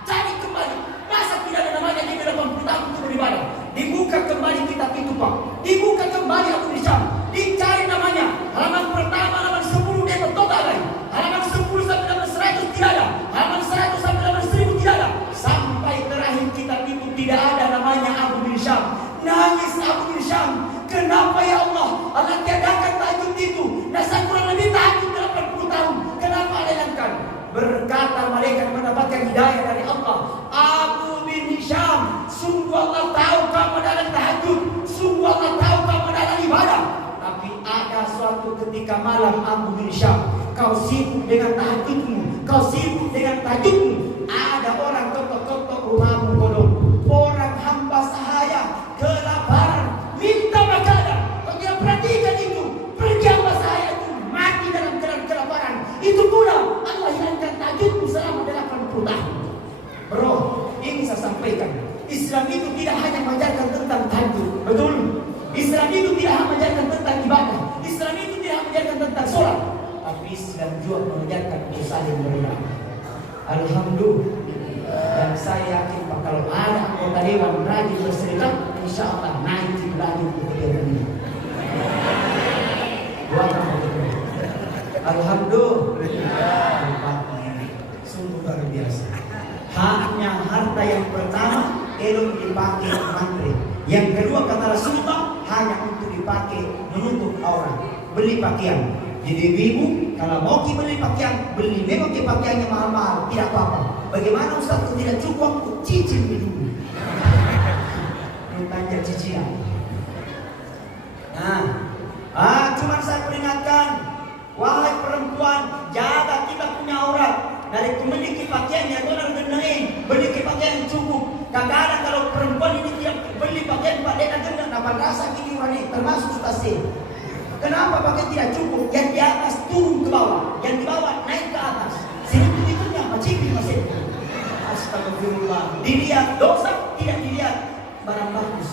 cari kembali. Masa tidak ada namanya? Dia 80 tahun untuk beribadah. Dibuka kembali kitab itu Pak. Dibuka kembali Abu bin Hisham. Dicari namanya. Halaman pertama, halaman 10 dia bertotal lagi. Halaman 10 sampai halaman 100 tidak ada. Halaman 100 sampai halaman 1000 tidak ada. Sampai terakhir kitab itu tidak ada namanya Abu bin Hisham. Nangis Abu bin Hisham. Kenapa ya Allah? Allah tiadakan tahajud itu. Saya kurang lebih tahajud 80 tahun. Kenapa layangkan? Berkata malaikat mendapatkan hidayah dari Allah. Abu bin Hisham, sungguh Allah tahu kamu dalam tahajud. Sungguh Allah tahu kamu dalam ibadah. Tapi ada suatu ketika malam Abu bin Hisham, kau sibuk dengan tahajudmu, kau sibuk dengan tahajudmu. Ada orang ketok-ketok rumahmu kodok. Orang hamba sahaya kelaparan, minta makanan. Kau tidak perhatikan itu. Pergi hamba sahaya itu mati dalam keadaan kelaparan. Itu pula Allah hilangkan tahajudmu selama 80 tahun. Bro, ini saya sampaikan. Islam itu tidak hanya mengajarkan tentang tahajud, betul? Islam itu tidak hanya mengajarkan tentang ibadah. Islam itu tidak hanya mengajarkan tentang sholat. Tapi Islam juga mengajarkan usaha yang benar. Alhamdulillah. Dan saya yakin Pak, kalau ada anggota dewan rajin berserikat, insya Allah naik lagi ke kegiatan ini. Alhamdulillah. Sungguh luar biasa. Haknya harta yang pertama elok dipakai mantri. Yang kedua kata Rasulullah hanya untuk dipakai menutup aurat, beli pakaian. Jadi ibu kalau mau beli pakaian, beli memang pakaiannya mahal-mahal, tidak apa-apa. Bagaimana Ustaz kalau tidak cukup, cicil dulu. Tanya cicilan. Cuma saya peringatkan, wahai perempuan, jaga kita punya aurat. Dari memiliki pakaian yang benar genain, beli pakaian yang cukup. Kadang-kadang kalau perempuan ini tidak beli pakaian Pak Dena genang, dapat rasa gini wanita, termasuk stasi. Kenapa pakai tidak cukup? Yang di atas turun ke bawah, yang di bawah naik ke atas. Sini begitunya, macam masih. Astagfirullah. Dilihat dosa, tidak dilihat barang bagus.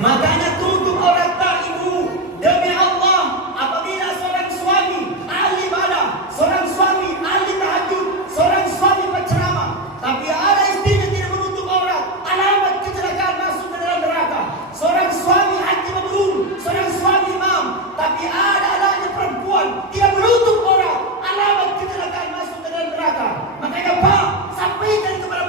Makanya tutup aurat ibu. Demi Allah, apabila seorang suami ahli ibadah, seorang suami ahli tahajud, seorang suami penceramah, tapi ada istrinya tidak menutup aurat, alamat kecelakaan masuk ke dalam neraka. Seorang suami haji mabrur, seorang suami imam, tapi ada anaknya perempuan tidak menutup aurat, alamat kecelakaan masuk ke dalam neraka. Makanya Pak, sampaikan kepada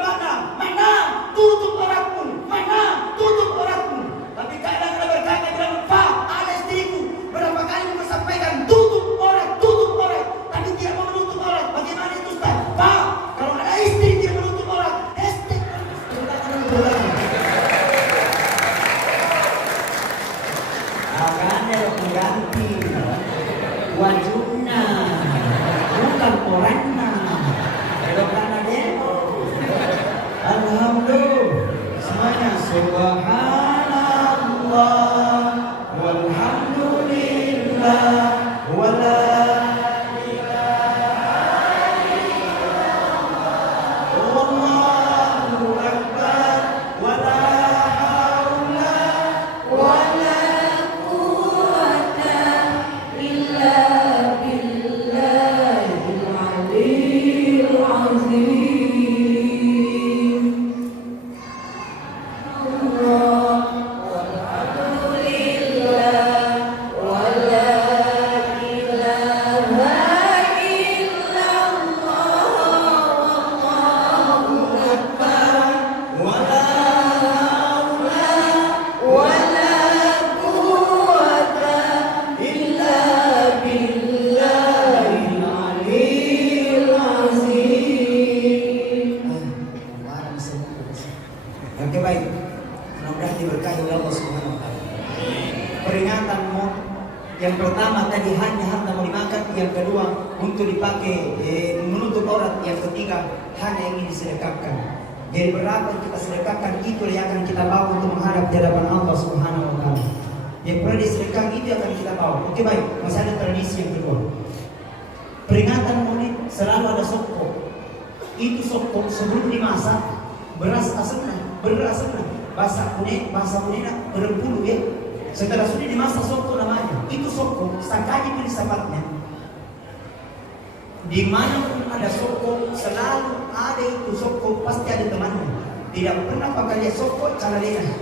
mana tutup auratmu, mana tutup auratmu. Tapi kadang-kadang berkata bilang, Pak, ada istriku berapa kali sampaikan tutup aurat, tapi tidak mau menutup aurat. Bagaimana itu Ustaz? Pak, kalau ada istri tidak menutup aurat, hashtag makanya mengganti wajuna, bukan orangnya. Kalau karena demo, alhamdulillah, semuanya subhanallah walhamdulillah peringatan yang pertama tadi hanya harta mau dimakan, yang kedua untuk dipakai menuntut orang, yang ketiga hanya ingin disedekahkan. Jadi berapa kita sedekahkan itu yang akan kita bawa untuk menghadap di hadapan Allah Subhanahu wa taala. Yang pernah disedekahkan itu akan kita bawa. Oke baik, masih ada tradisi yang kedua. Peringatan Maulid selalu ada sokko. Itu sokko sebelum dimasak beras asapnya, bahasa Kunena berpuluh ya. Setelah sudah dimasak sokko namanya. Itu sokko, sakanya pilih sahabatnya. Di mana pun ada sokko, selalu ada itu sokko, pasti ada temannya. Tidak pernah pakai lihat sokko cara lena.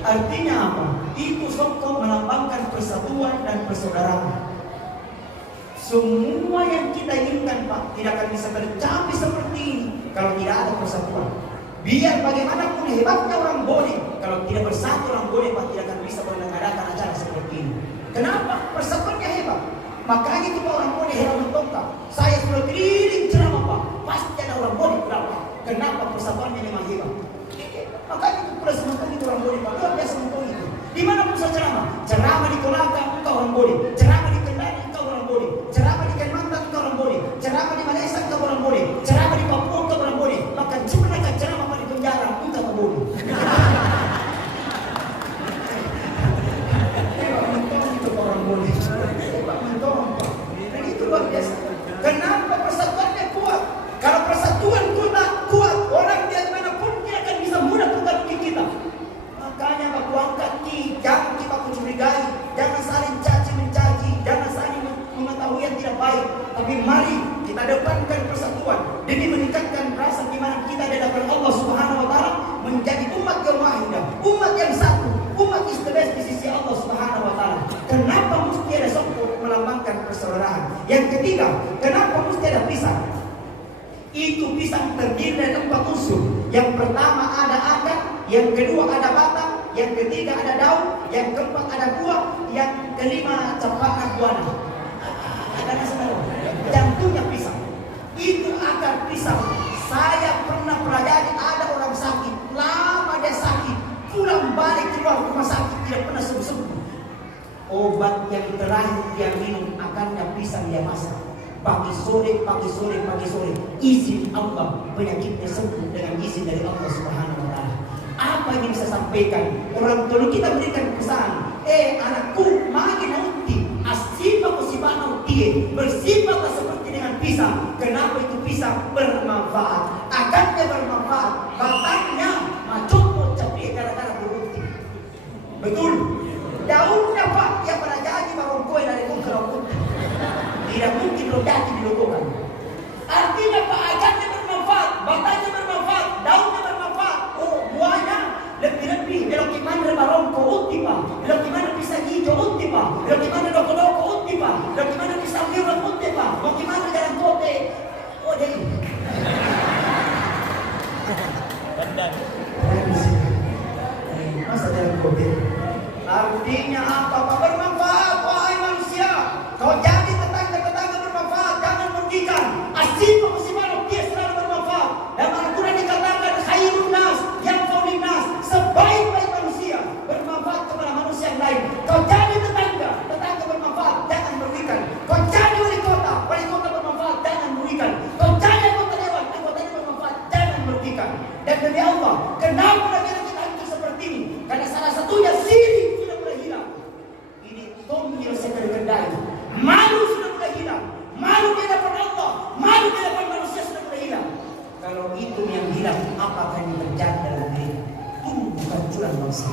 Artinya apa? Itu sokko melambangkan persatuan dan persaudaraan. Semua yang kita inginkan Pak tidak akan bisa tercapai seperti ini kalau tidak ada persatuan. Biar bagaimanapun hebatnya orang Bone, kalau tidak bersatu orang Bone Pak tidak akan bisa mengadakan acara seperti ini. Kenapa? Persatuannya hebat. Makanya itu orang Bone heran mentongkak. Saya sudah keliling ceramah Pak, pasti ada orang Bone berapa? Kenapa? Persatuannya memang hebat. Makanya itu pula sementara itu orang Bone Pak, luar biasa mentong itu. Dimanapun saya ceramah di Kolaka engkau orang Bone, ceramah di Kendari engkau orang Bone, ceramah di Kalimantan engkau orang Bone, ceramah di Malaysia engkau orang Bone, ceramah di Papua engkau orang Bone. Maka cuma mereka ceramah di penjara engkau orang Bone. Orang Bone, mentong. Dan itu luar biasa. Kenapa persatuannya kuat? Kalau persatuan kuat, orang di manapun dia akan bisa mudah pertarungan kita. Makanya aku angkat jangan kita mencurigai, jangan saling caci mencaci, jangan saling mengetahui yang tidak baik. Tapi mari kita depankan persatuan demi meningkatkan rasa di mana kita di hadapan Allah Subhanahu wa taala menjadi umat yang wahidah, umat yang satu, umat istimewa di sisi Allah Subhanahu wa taala. Kenapa mesti ada sokko melambangkan persaudaraan? Yang ketiga, kenapa mesti ada pisang? Itu pisang terdiri dari 4 unsur. Yang pertama ada akar, yang kedua ada batang, yang ketiga ada daun, yang keempat ada buah, yang kelima cempaka buana. Ada saudara, jantungnya pisang. Itu akar pisang. Saya pernah pelajari ada orang sakit, lama dia sakit, pulang balik keluar rumah sakit tidak pernah sembuh. Obat yang terakhir dia minum akarnya pisang dia masak. Pagi sore. Izin Allah penyakitnya sembuh dengan izin dari Allah Subhanahu wa taala. Apa yang bisa sampaikan? Orang tua kita berikan pesan, anakku, magi nauti, asipa musibah nauti, bersifat seperti dengan pisang. Kenapa itu pisang bermanfaat? Akarnya bermanfaat, batangnya macopot capek gara-gara berbukti. Betul? Daunnya Pak, yang pada jadi barong kue dari kongkong. Tidak mungkin rojaki dilogokan. Artinya Pak, akarnya bermanfaat, batangnya bermanfaat, daunnya bermanfaat. Buahnya lebih-lebih. Belok gimana barongko uti Pak, belok gimana pisang hijau uti Pak, belok gimana doko-doko uti Pak, belok gimana pisang biru uti Pak, mau gimana jalan kote. Jadi masa jalan kote. Artinya apa Pak? Bermanfaat wahai manusia. Kau jadi tetangga bermanfaat, jangan merugikan. Asyifa musibah dia selalu bermanfaat. Dan Al-Quran dikatakan khairun nas yang faulin nas, sebaik-baik manusia bermanfaat kepada manusia yang lain. Kau jadi tetangga bermanfaat, jangan merugikan. Kau jadi wali kota bermanfaat, jangan merugikan. Kau jadi anggota dewan bermanfaat, jangan merugikan. Dan demi Allah, kenapa negara kita itu seperti ini? Karena salah satunya siri sudah mulai hilang. Ini tombol sekali kendali. Malu sudah mulai hilang. Malu di hadapan Allah, malu di hadapan manusia sudah mulai hilang. Kalau itu yang hilang, apakah yang terjadi dalam diri? Tunggu kehancuran bangsa.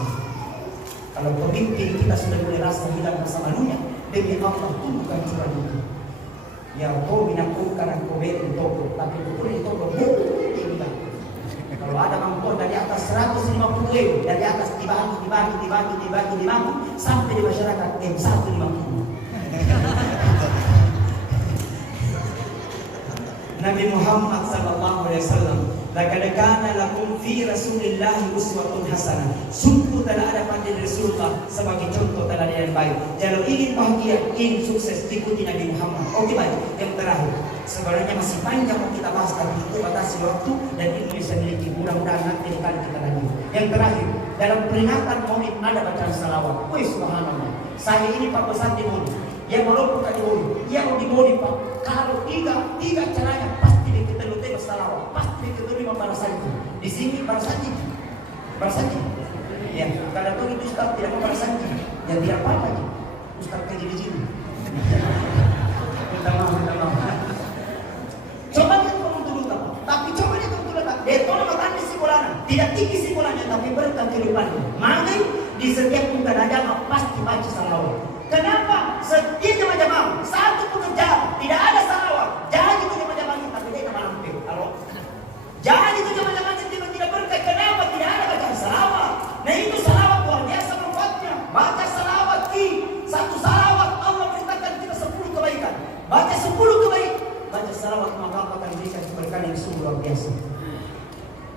Kalau pemimpin kita sudah mulai rasa hilang rasa malunya, demi Allah tunggu kehancuran itu. Ya kau binaku karena kau beri toko, tapi betul itu toko hilang. Kalau ada mangkok dari atas 150 euro, dari atas dibagi sampai di masyarakat M150. Nabi Muhammad sallallahu alaihi wasallam, laqad kana lakum fi Rasulillahi uswatun hasanah. Sungguh telah ada pada Rasulullah sebagai contoh teladan yang baik. Kalau ingin bahagia, ingin sukses, ikuti Nabi Muhammad. Oke baik, yang terakhir. Sebenarnya masih panjang mau kita bahas, tapi itu batasi waktu dan ini bisa miliki. Mudah-mudahan nanti kita lanjut. Yang terakhir, dalam peringatan Maulid ada bacaan salawat. Wih subhanallah. Saya ini Pak Besar di Bodi. Yang walaupun bukan di Bodi, yang di Bodi Pak. Kalau tiga caranya pasti diketahui salawat, pasti diketahui barasanji. Di sini barasanji. Ya, kalau itu Ustaz tidak mau barasanji, ya tidak apa-apa. Ustaz kaji di sini. Minta maaf. Coba lihat orang dulu tak. Tapi coba lihat orang dulu tak. Dia tolong makan di sekolahnya, tidak tinggi sekolahnya, tapi berkah kehidupannya. Maka di setiap ungkapan agama pasti baca salawat. Kenapa? Setiap jamaah satu pekerjaan tidak ada salawat. Jangan itu jamaah tapi dia mampir. Kalau jangan itu jamaah tidak berkah. Kenapa tidak ada bacaan salawat? Nah itu salawat luar biasa manfaatnya. Baca salawat satu salawat Allah beritakan kita 10 kebaikan. Baca 10 kebaikan. Baca salawat maka akan diberikan keberkahan yang sungguh luar biasa.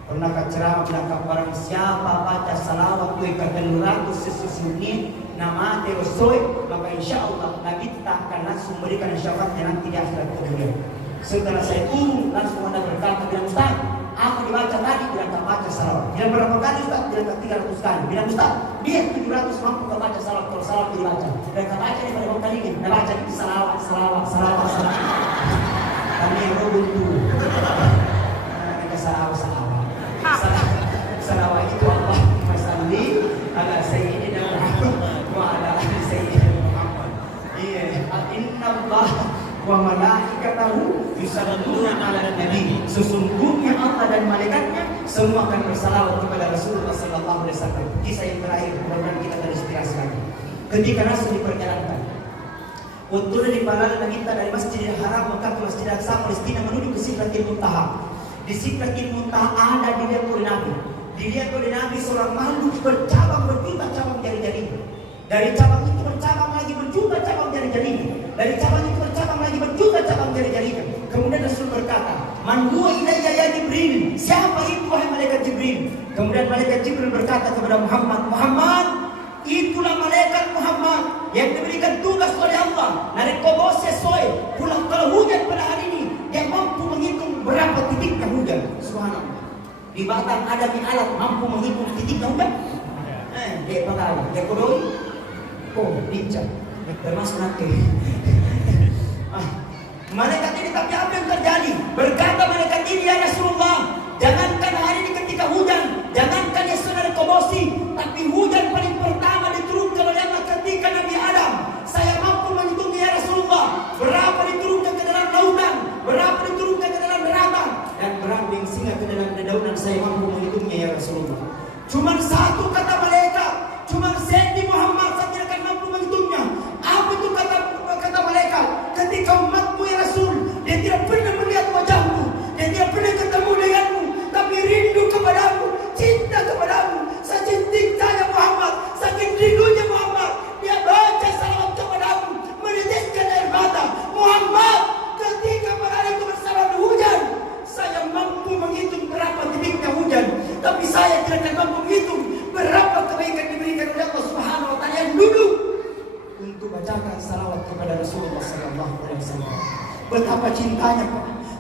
Pernahkah ceramah menangkap barang siapa baca salawat kata 100 sesungguhnya nama terusoi, maka insya Allah Nabi kita akan langsung berikan syafaatnya nanti di akhirat kemudian. Setelah saya turun langsung ada berkata bilang Ustaz, aku dibaca tadi bilang tak baca salawat. Bilang berapa kali Ustaz? Bilang tak 300 kali. Bilang Ustaz, dia 700 mampu tak baca salawat kalau salawat dibaca. Dan tak baca daripada berapa kali ini, tak baca itu salawat. Kami yang buntu. Mereka salawat. Salawat itu Allah masalli ala sayyidina Muhammad wa ala ali sayyidina Muhammad. Iya, inna Allah wa malaikatahu yusalluna ala nabi. Sesungguhnya Allah dan malaikatnya semua akan bersalawat kepada Rasulullah sallallahu alaihi wasallam. Kisah yang terakhir mudah-mudahan kita terinspirasi lagi. Ketika Rasul diperjalankan waktu dari perjalanan kita dari Masjidil Haram Mekah ke Masjidil Aqsa Palestina menuju ke Sidratil Muntaha. Di Sidratil Muntaha ada dilihat oleh Nabi. Dilihat oleh Nabi seorang makhluk bercabang berjuta cabang jari-jarinya. Dari cabang itu bercabang lagi berjuta cabang jari-jarinya. Dari cabang itu bercabang lagi berjuta cabang jari-jarinya. Kemudian Rasul berkata, "Man huwa ilayya ya Jibril?" Siapa itu wahai malaikat Jibril? Kemudian malaikat Jibril berkata kepada Muhammad, itulah malaikat Muhammad yang diberikan tugas oleh Allah. Narik kobos sesuai. Pulang kalau hujan pada hari ini, dia mampu menghitung berapa titiknya hujan. Subhanallah. Di Batam ada alat mampu menghitung titiknya hujan. Dia pegawai, dia kodoi. Lincah. Termasuk nanti. Malaikat ini tapi apa yang terjadi? Berkata malaikat ini ya Rasulullah, jangankan hari ini ketika hujan, jangankan ya saudara kobosi, tapi hujan paling pertama diturunkan oleh Allah ketika Nabi Adam. Saya mampu menghitungnya ya Rasulullah. Berapa diturunkan ke dalam lautan, berapa diturunkan ke dalam daratan, dan berapa yang singgah ke dalam dedaunan saya mampu menghitungnya ya Rasulullah. Cuman satu kata malaikat, cuman Sayyidi Muhammad saya tidak akan mampu menghitungnya. Apa itu kata malaikat? Ketika umatmu ya Rasul, dia tidak pernah melihat wajahmu, dia tidak pernah ketemu denganmu, tapi rindu kepadamu, cinta kepadamu. Saking cintanya Muhammad, saking rindunya Muhammad, dia baca salawat kepadamu, meneteskan air mata. Muhammad, ketika pada hari itu bersama hujan, saya mampu menghitung berapa titiknya hujan, tapi saya tidak akan mampu menghitung berapa kebaikan diberikan oleh Allah Subhanahu wa taala yang dulu untuk bacakan salawat kepada Rasulullah sallallahu alaihi wasallam. Betapa cintanya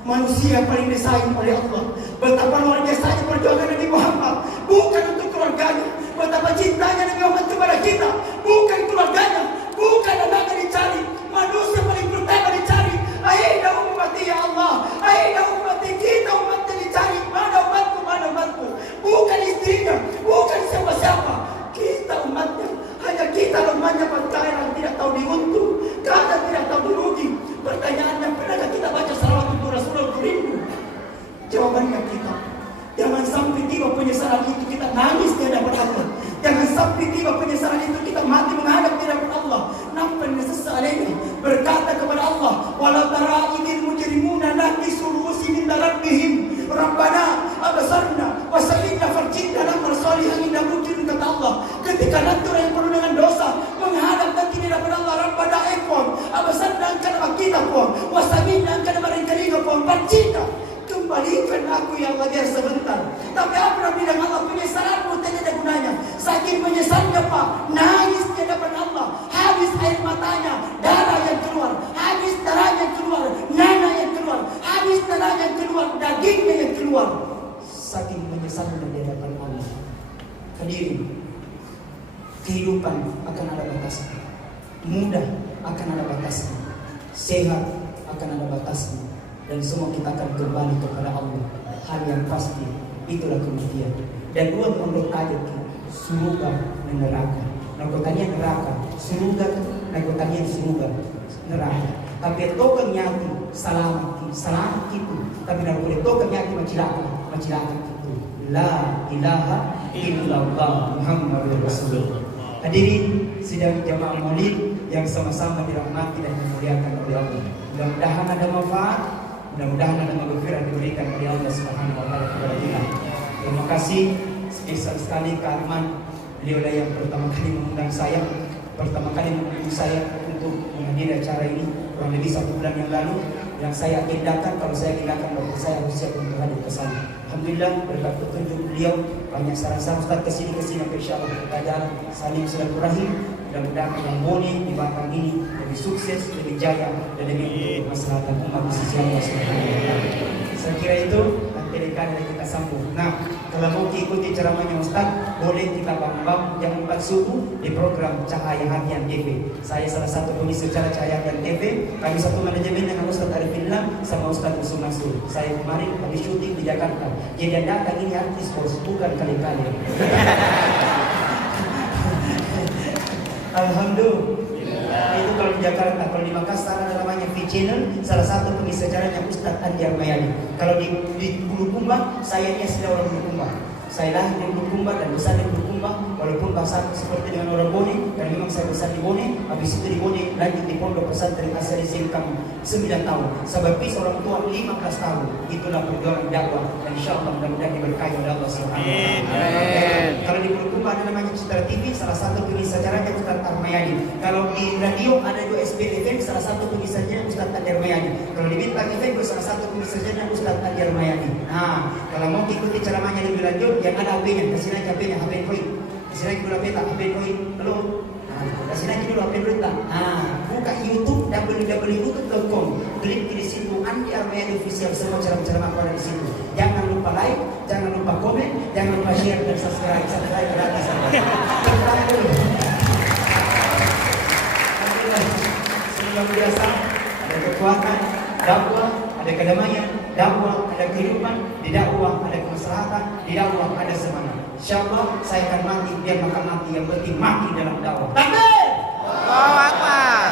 manusia paling disayang oleh Allah. Betapa luar biasanya perjuangan Nabi Muhammad, bukan untuk keluarganya. Betapa cintanya Nabi Muhammad kepada kita, bukan keluarganya, bukan anaknya dicari, manusia paling pertama dicari. Aina ummati ya Allah, aina ummati, kita umatnya dicari. Mana umatku, bukan istrinya, bukan siapa-siapa, kita umatnya. Hanya kita lemahnya percaya tidak tahu diuntung, kadang tidak tahu dirugi. Pertanyaannya, pernahkah kita baca salawat untuk Rasulullah untuk rindu? Jawabannya kita. Jangan sampai tiba penyesalan itu kita nangis di hadapan Allah. Jangan sampai tiba penyesalan itu kita mati menghadap di hadapan Allah. Nampak sesalahnya berkata kepada Allah, "Wala tara idil mujrimuna naqisu ru'usi min rabbihim, Rabbana absarna wa sami'na farjina amal salihan inna mujrim." Kata Allah, ketika nanti orang yang penuh dengan dosa menghadap nanti di hadapan Allah, Rabbana ekor absarna kana makita pun wa sami'na kana maringkalinga pun farjina, kembalikan aku ya Allah biar sebentar. Tapi apa yang bilang Allah, penyesalanmu tidak ada gunanya. Saking menyesalnya Pak, nangis di hadapan Allah, habis air matanya, darah yang keluar, habis darahnya yang keluar, nanah yang keluar, habis darahnya yang keluar, dagingnya yang keluar. Saking menyesalnya di hadapan Allah. Hadirin, kehidupan akan ada batasnya, mudah akan ada batasnya, sehat akan ada batasnya, dan semua kita akan kembali kepada Allah. Hal yang pasti itulah kematian. Dan dua menurut ayat surga dan neraka. Nakotanya neraka, surga nakotanya surga, neraka. Tapi token nyati selamat itu. Tapi nak boleh token nyati macilaka itu. La ilaha illallah Muhammadur Rasulullah. Hadirin sidang jamaah Maulid yang sama-sama dirahmati dan dimuliakan oleh Allah. Mudah-mudahan ada manfaat, mudah-mudahan ada maghfirah diberikan oleh Allah Subhanahu wa taala kepada kita. Terima kasih spesial sekali Kak Arman. Beliau yang pertama kali mengundang saya, untuk menghadiri acara ini kurang lebih 1 bulan yang lalu. Yang saya agendakan, kalau saya agendakan waktu saya harus siap untuk hadir ke sana. Alhamdulillah berkat petunjuk beliau banyak saran-saran Ustaz kesini sampai insyaallah kita jalan saling silaturahim. Mudah-mudahan yang Boni di Batang ini lebih sukses, lebih jaya dan lebih kemaslahatan umat di sisi Allah Subhanahu wa taala. Saya kira itu nanti dekat kita sambung. Nah, kalau mau ikuti ceramahnya Ustaz, boleh kita bang jam 4 subuh di program Cahaya Hatian TV. Saya salah satu pengisi acara Cahaya Hatian TV. Kami satu manajemen dengan Ustaz Arifin Lam sama Ustaz Usul Mansur. Saya kemarin habis syuting di Jakarta. Jadi datang ini artis bos, bukan kali-kali. Alhamdulillah. Itu kalau di Jakarta, kalau di Makassar ada namanya V-Channel, salah satu pengisi acaranya Ustaz Andi Armayani. Kalau di Bulukumba, saya ini asli orang Bulukumba. Saya lahir di Bulukumba dan besar di Bulukumba, walaupun bahasa seperti dengan orang Bone, dan memang saya besar di Bone, habis itu di Bone, lanjut di Pondok Pesantren Asal Singkang 9 tahun. Sebab seorang tua 15 tahun. Itulah perjuangan dakwah dan insyaallah mudah-mudahan diberkahi oleh Allah Subhanahu wa taala. Kalau di Bulukumba ada namanya Citra TV, salah satu pengisi acaranya Ustaz Armayani. Kalau di radio ada juga SBT FM, salah satu pengisahnya Ustaz Andi Armayani. Kalau di Bintang FM salah satu pengisahnya Ustaz Andi Armayani. Nah, kalau mau ikuti ceramahnya lebih lanjut, yang ada HP-nya, kasih aja HP-nya, HP Android. Kasih lagi dulu peta, HP Android. Halo. Nah, kasih lagi dulu HP Android tak. Nah, buka YouTube www.youtube.com. Klik di situ Andi Armayani Official, semua ceramah aku ada di situ. Jangan lupa like, jangan lupa komen, jangan lupa share dan subscribe gratis. Subscribe dulu. Yang biasa ada kekuatan dakwah, ada kedamaian dakwah, ada kehidupan di dakwah, ada kemaslahatan di dakwah, ada semangat. Insyaallah saya akan mati biar makan mati, yang penting mati dalam dakwah. Takbir! Allahu Akbar.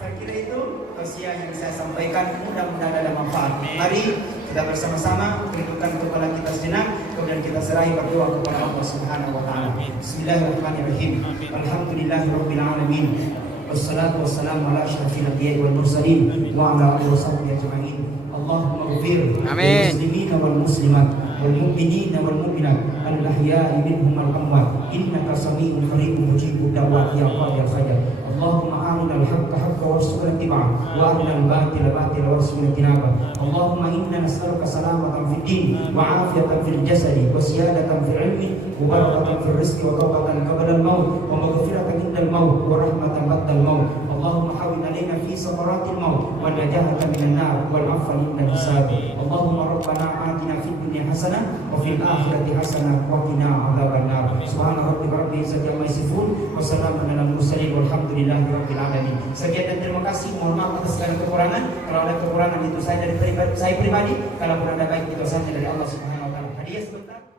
Saya kira itu tausiah yang saya sampaikan, mudah-mudahan ada manfaat. Mari kita bersama-sama tundukkan kepala kita sejenak, kemudian kita serahi berdoa kepada Allah Subhanahu wa taala. Bismillahirrahmanirrahim. Alhamdulillahirabbil alamin. Wassalatu wassalamu ala asyrafil anbiya'i wal mursalin wa ala alihi washabbihi ajma'in. Allahumma ighfir lil muslimina wal muslimat wal mu'minina wal mu'minat al ahya'i minhum wal amwat innaka sami'un qaribun mujibud da'wati ya qadiyal haja. Allahumma arina al-haqqa haqqa warzuqna ittiba'ah wa arina al-batila batila warzuqna ijtinabah. Allahumma inna nas'aluka salamatan fid din wa 'afiyatan fil jasadi wa ziyadatan fil 'ilmi wa barakatan fil rizqi wa tawbatan qabla al-maut wa maghfiratan inda al-maut wa rahmatan ba'da al-maut. Allahumma hawwin 'alaina fi sakaratil maut wa najahatan minan nar wal 'afwa inda al-hisab. Allahumma rabbana atina fid dunya hasanah wa fil akhirati hasanah wa qina 'adzaban nar. Subhana rabbika rabbil izzati amma yasifun wa salamun 'alal mursalin walhamdulillahi rabbil alamin. Sekian dan terima kasih. Mohon maaf atas segala kekurangan. Kalau ada kekurangan itu saya pribadi. Kalau pun ada baik itu saja dari Allah Subhanahu wa taala. Hadiah sebentar.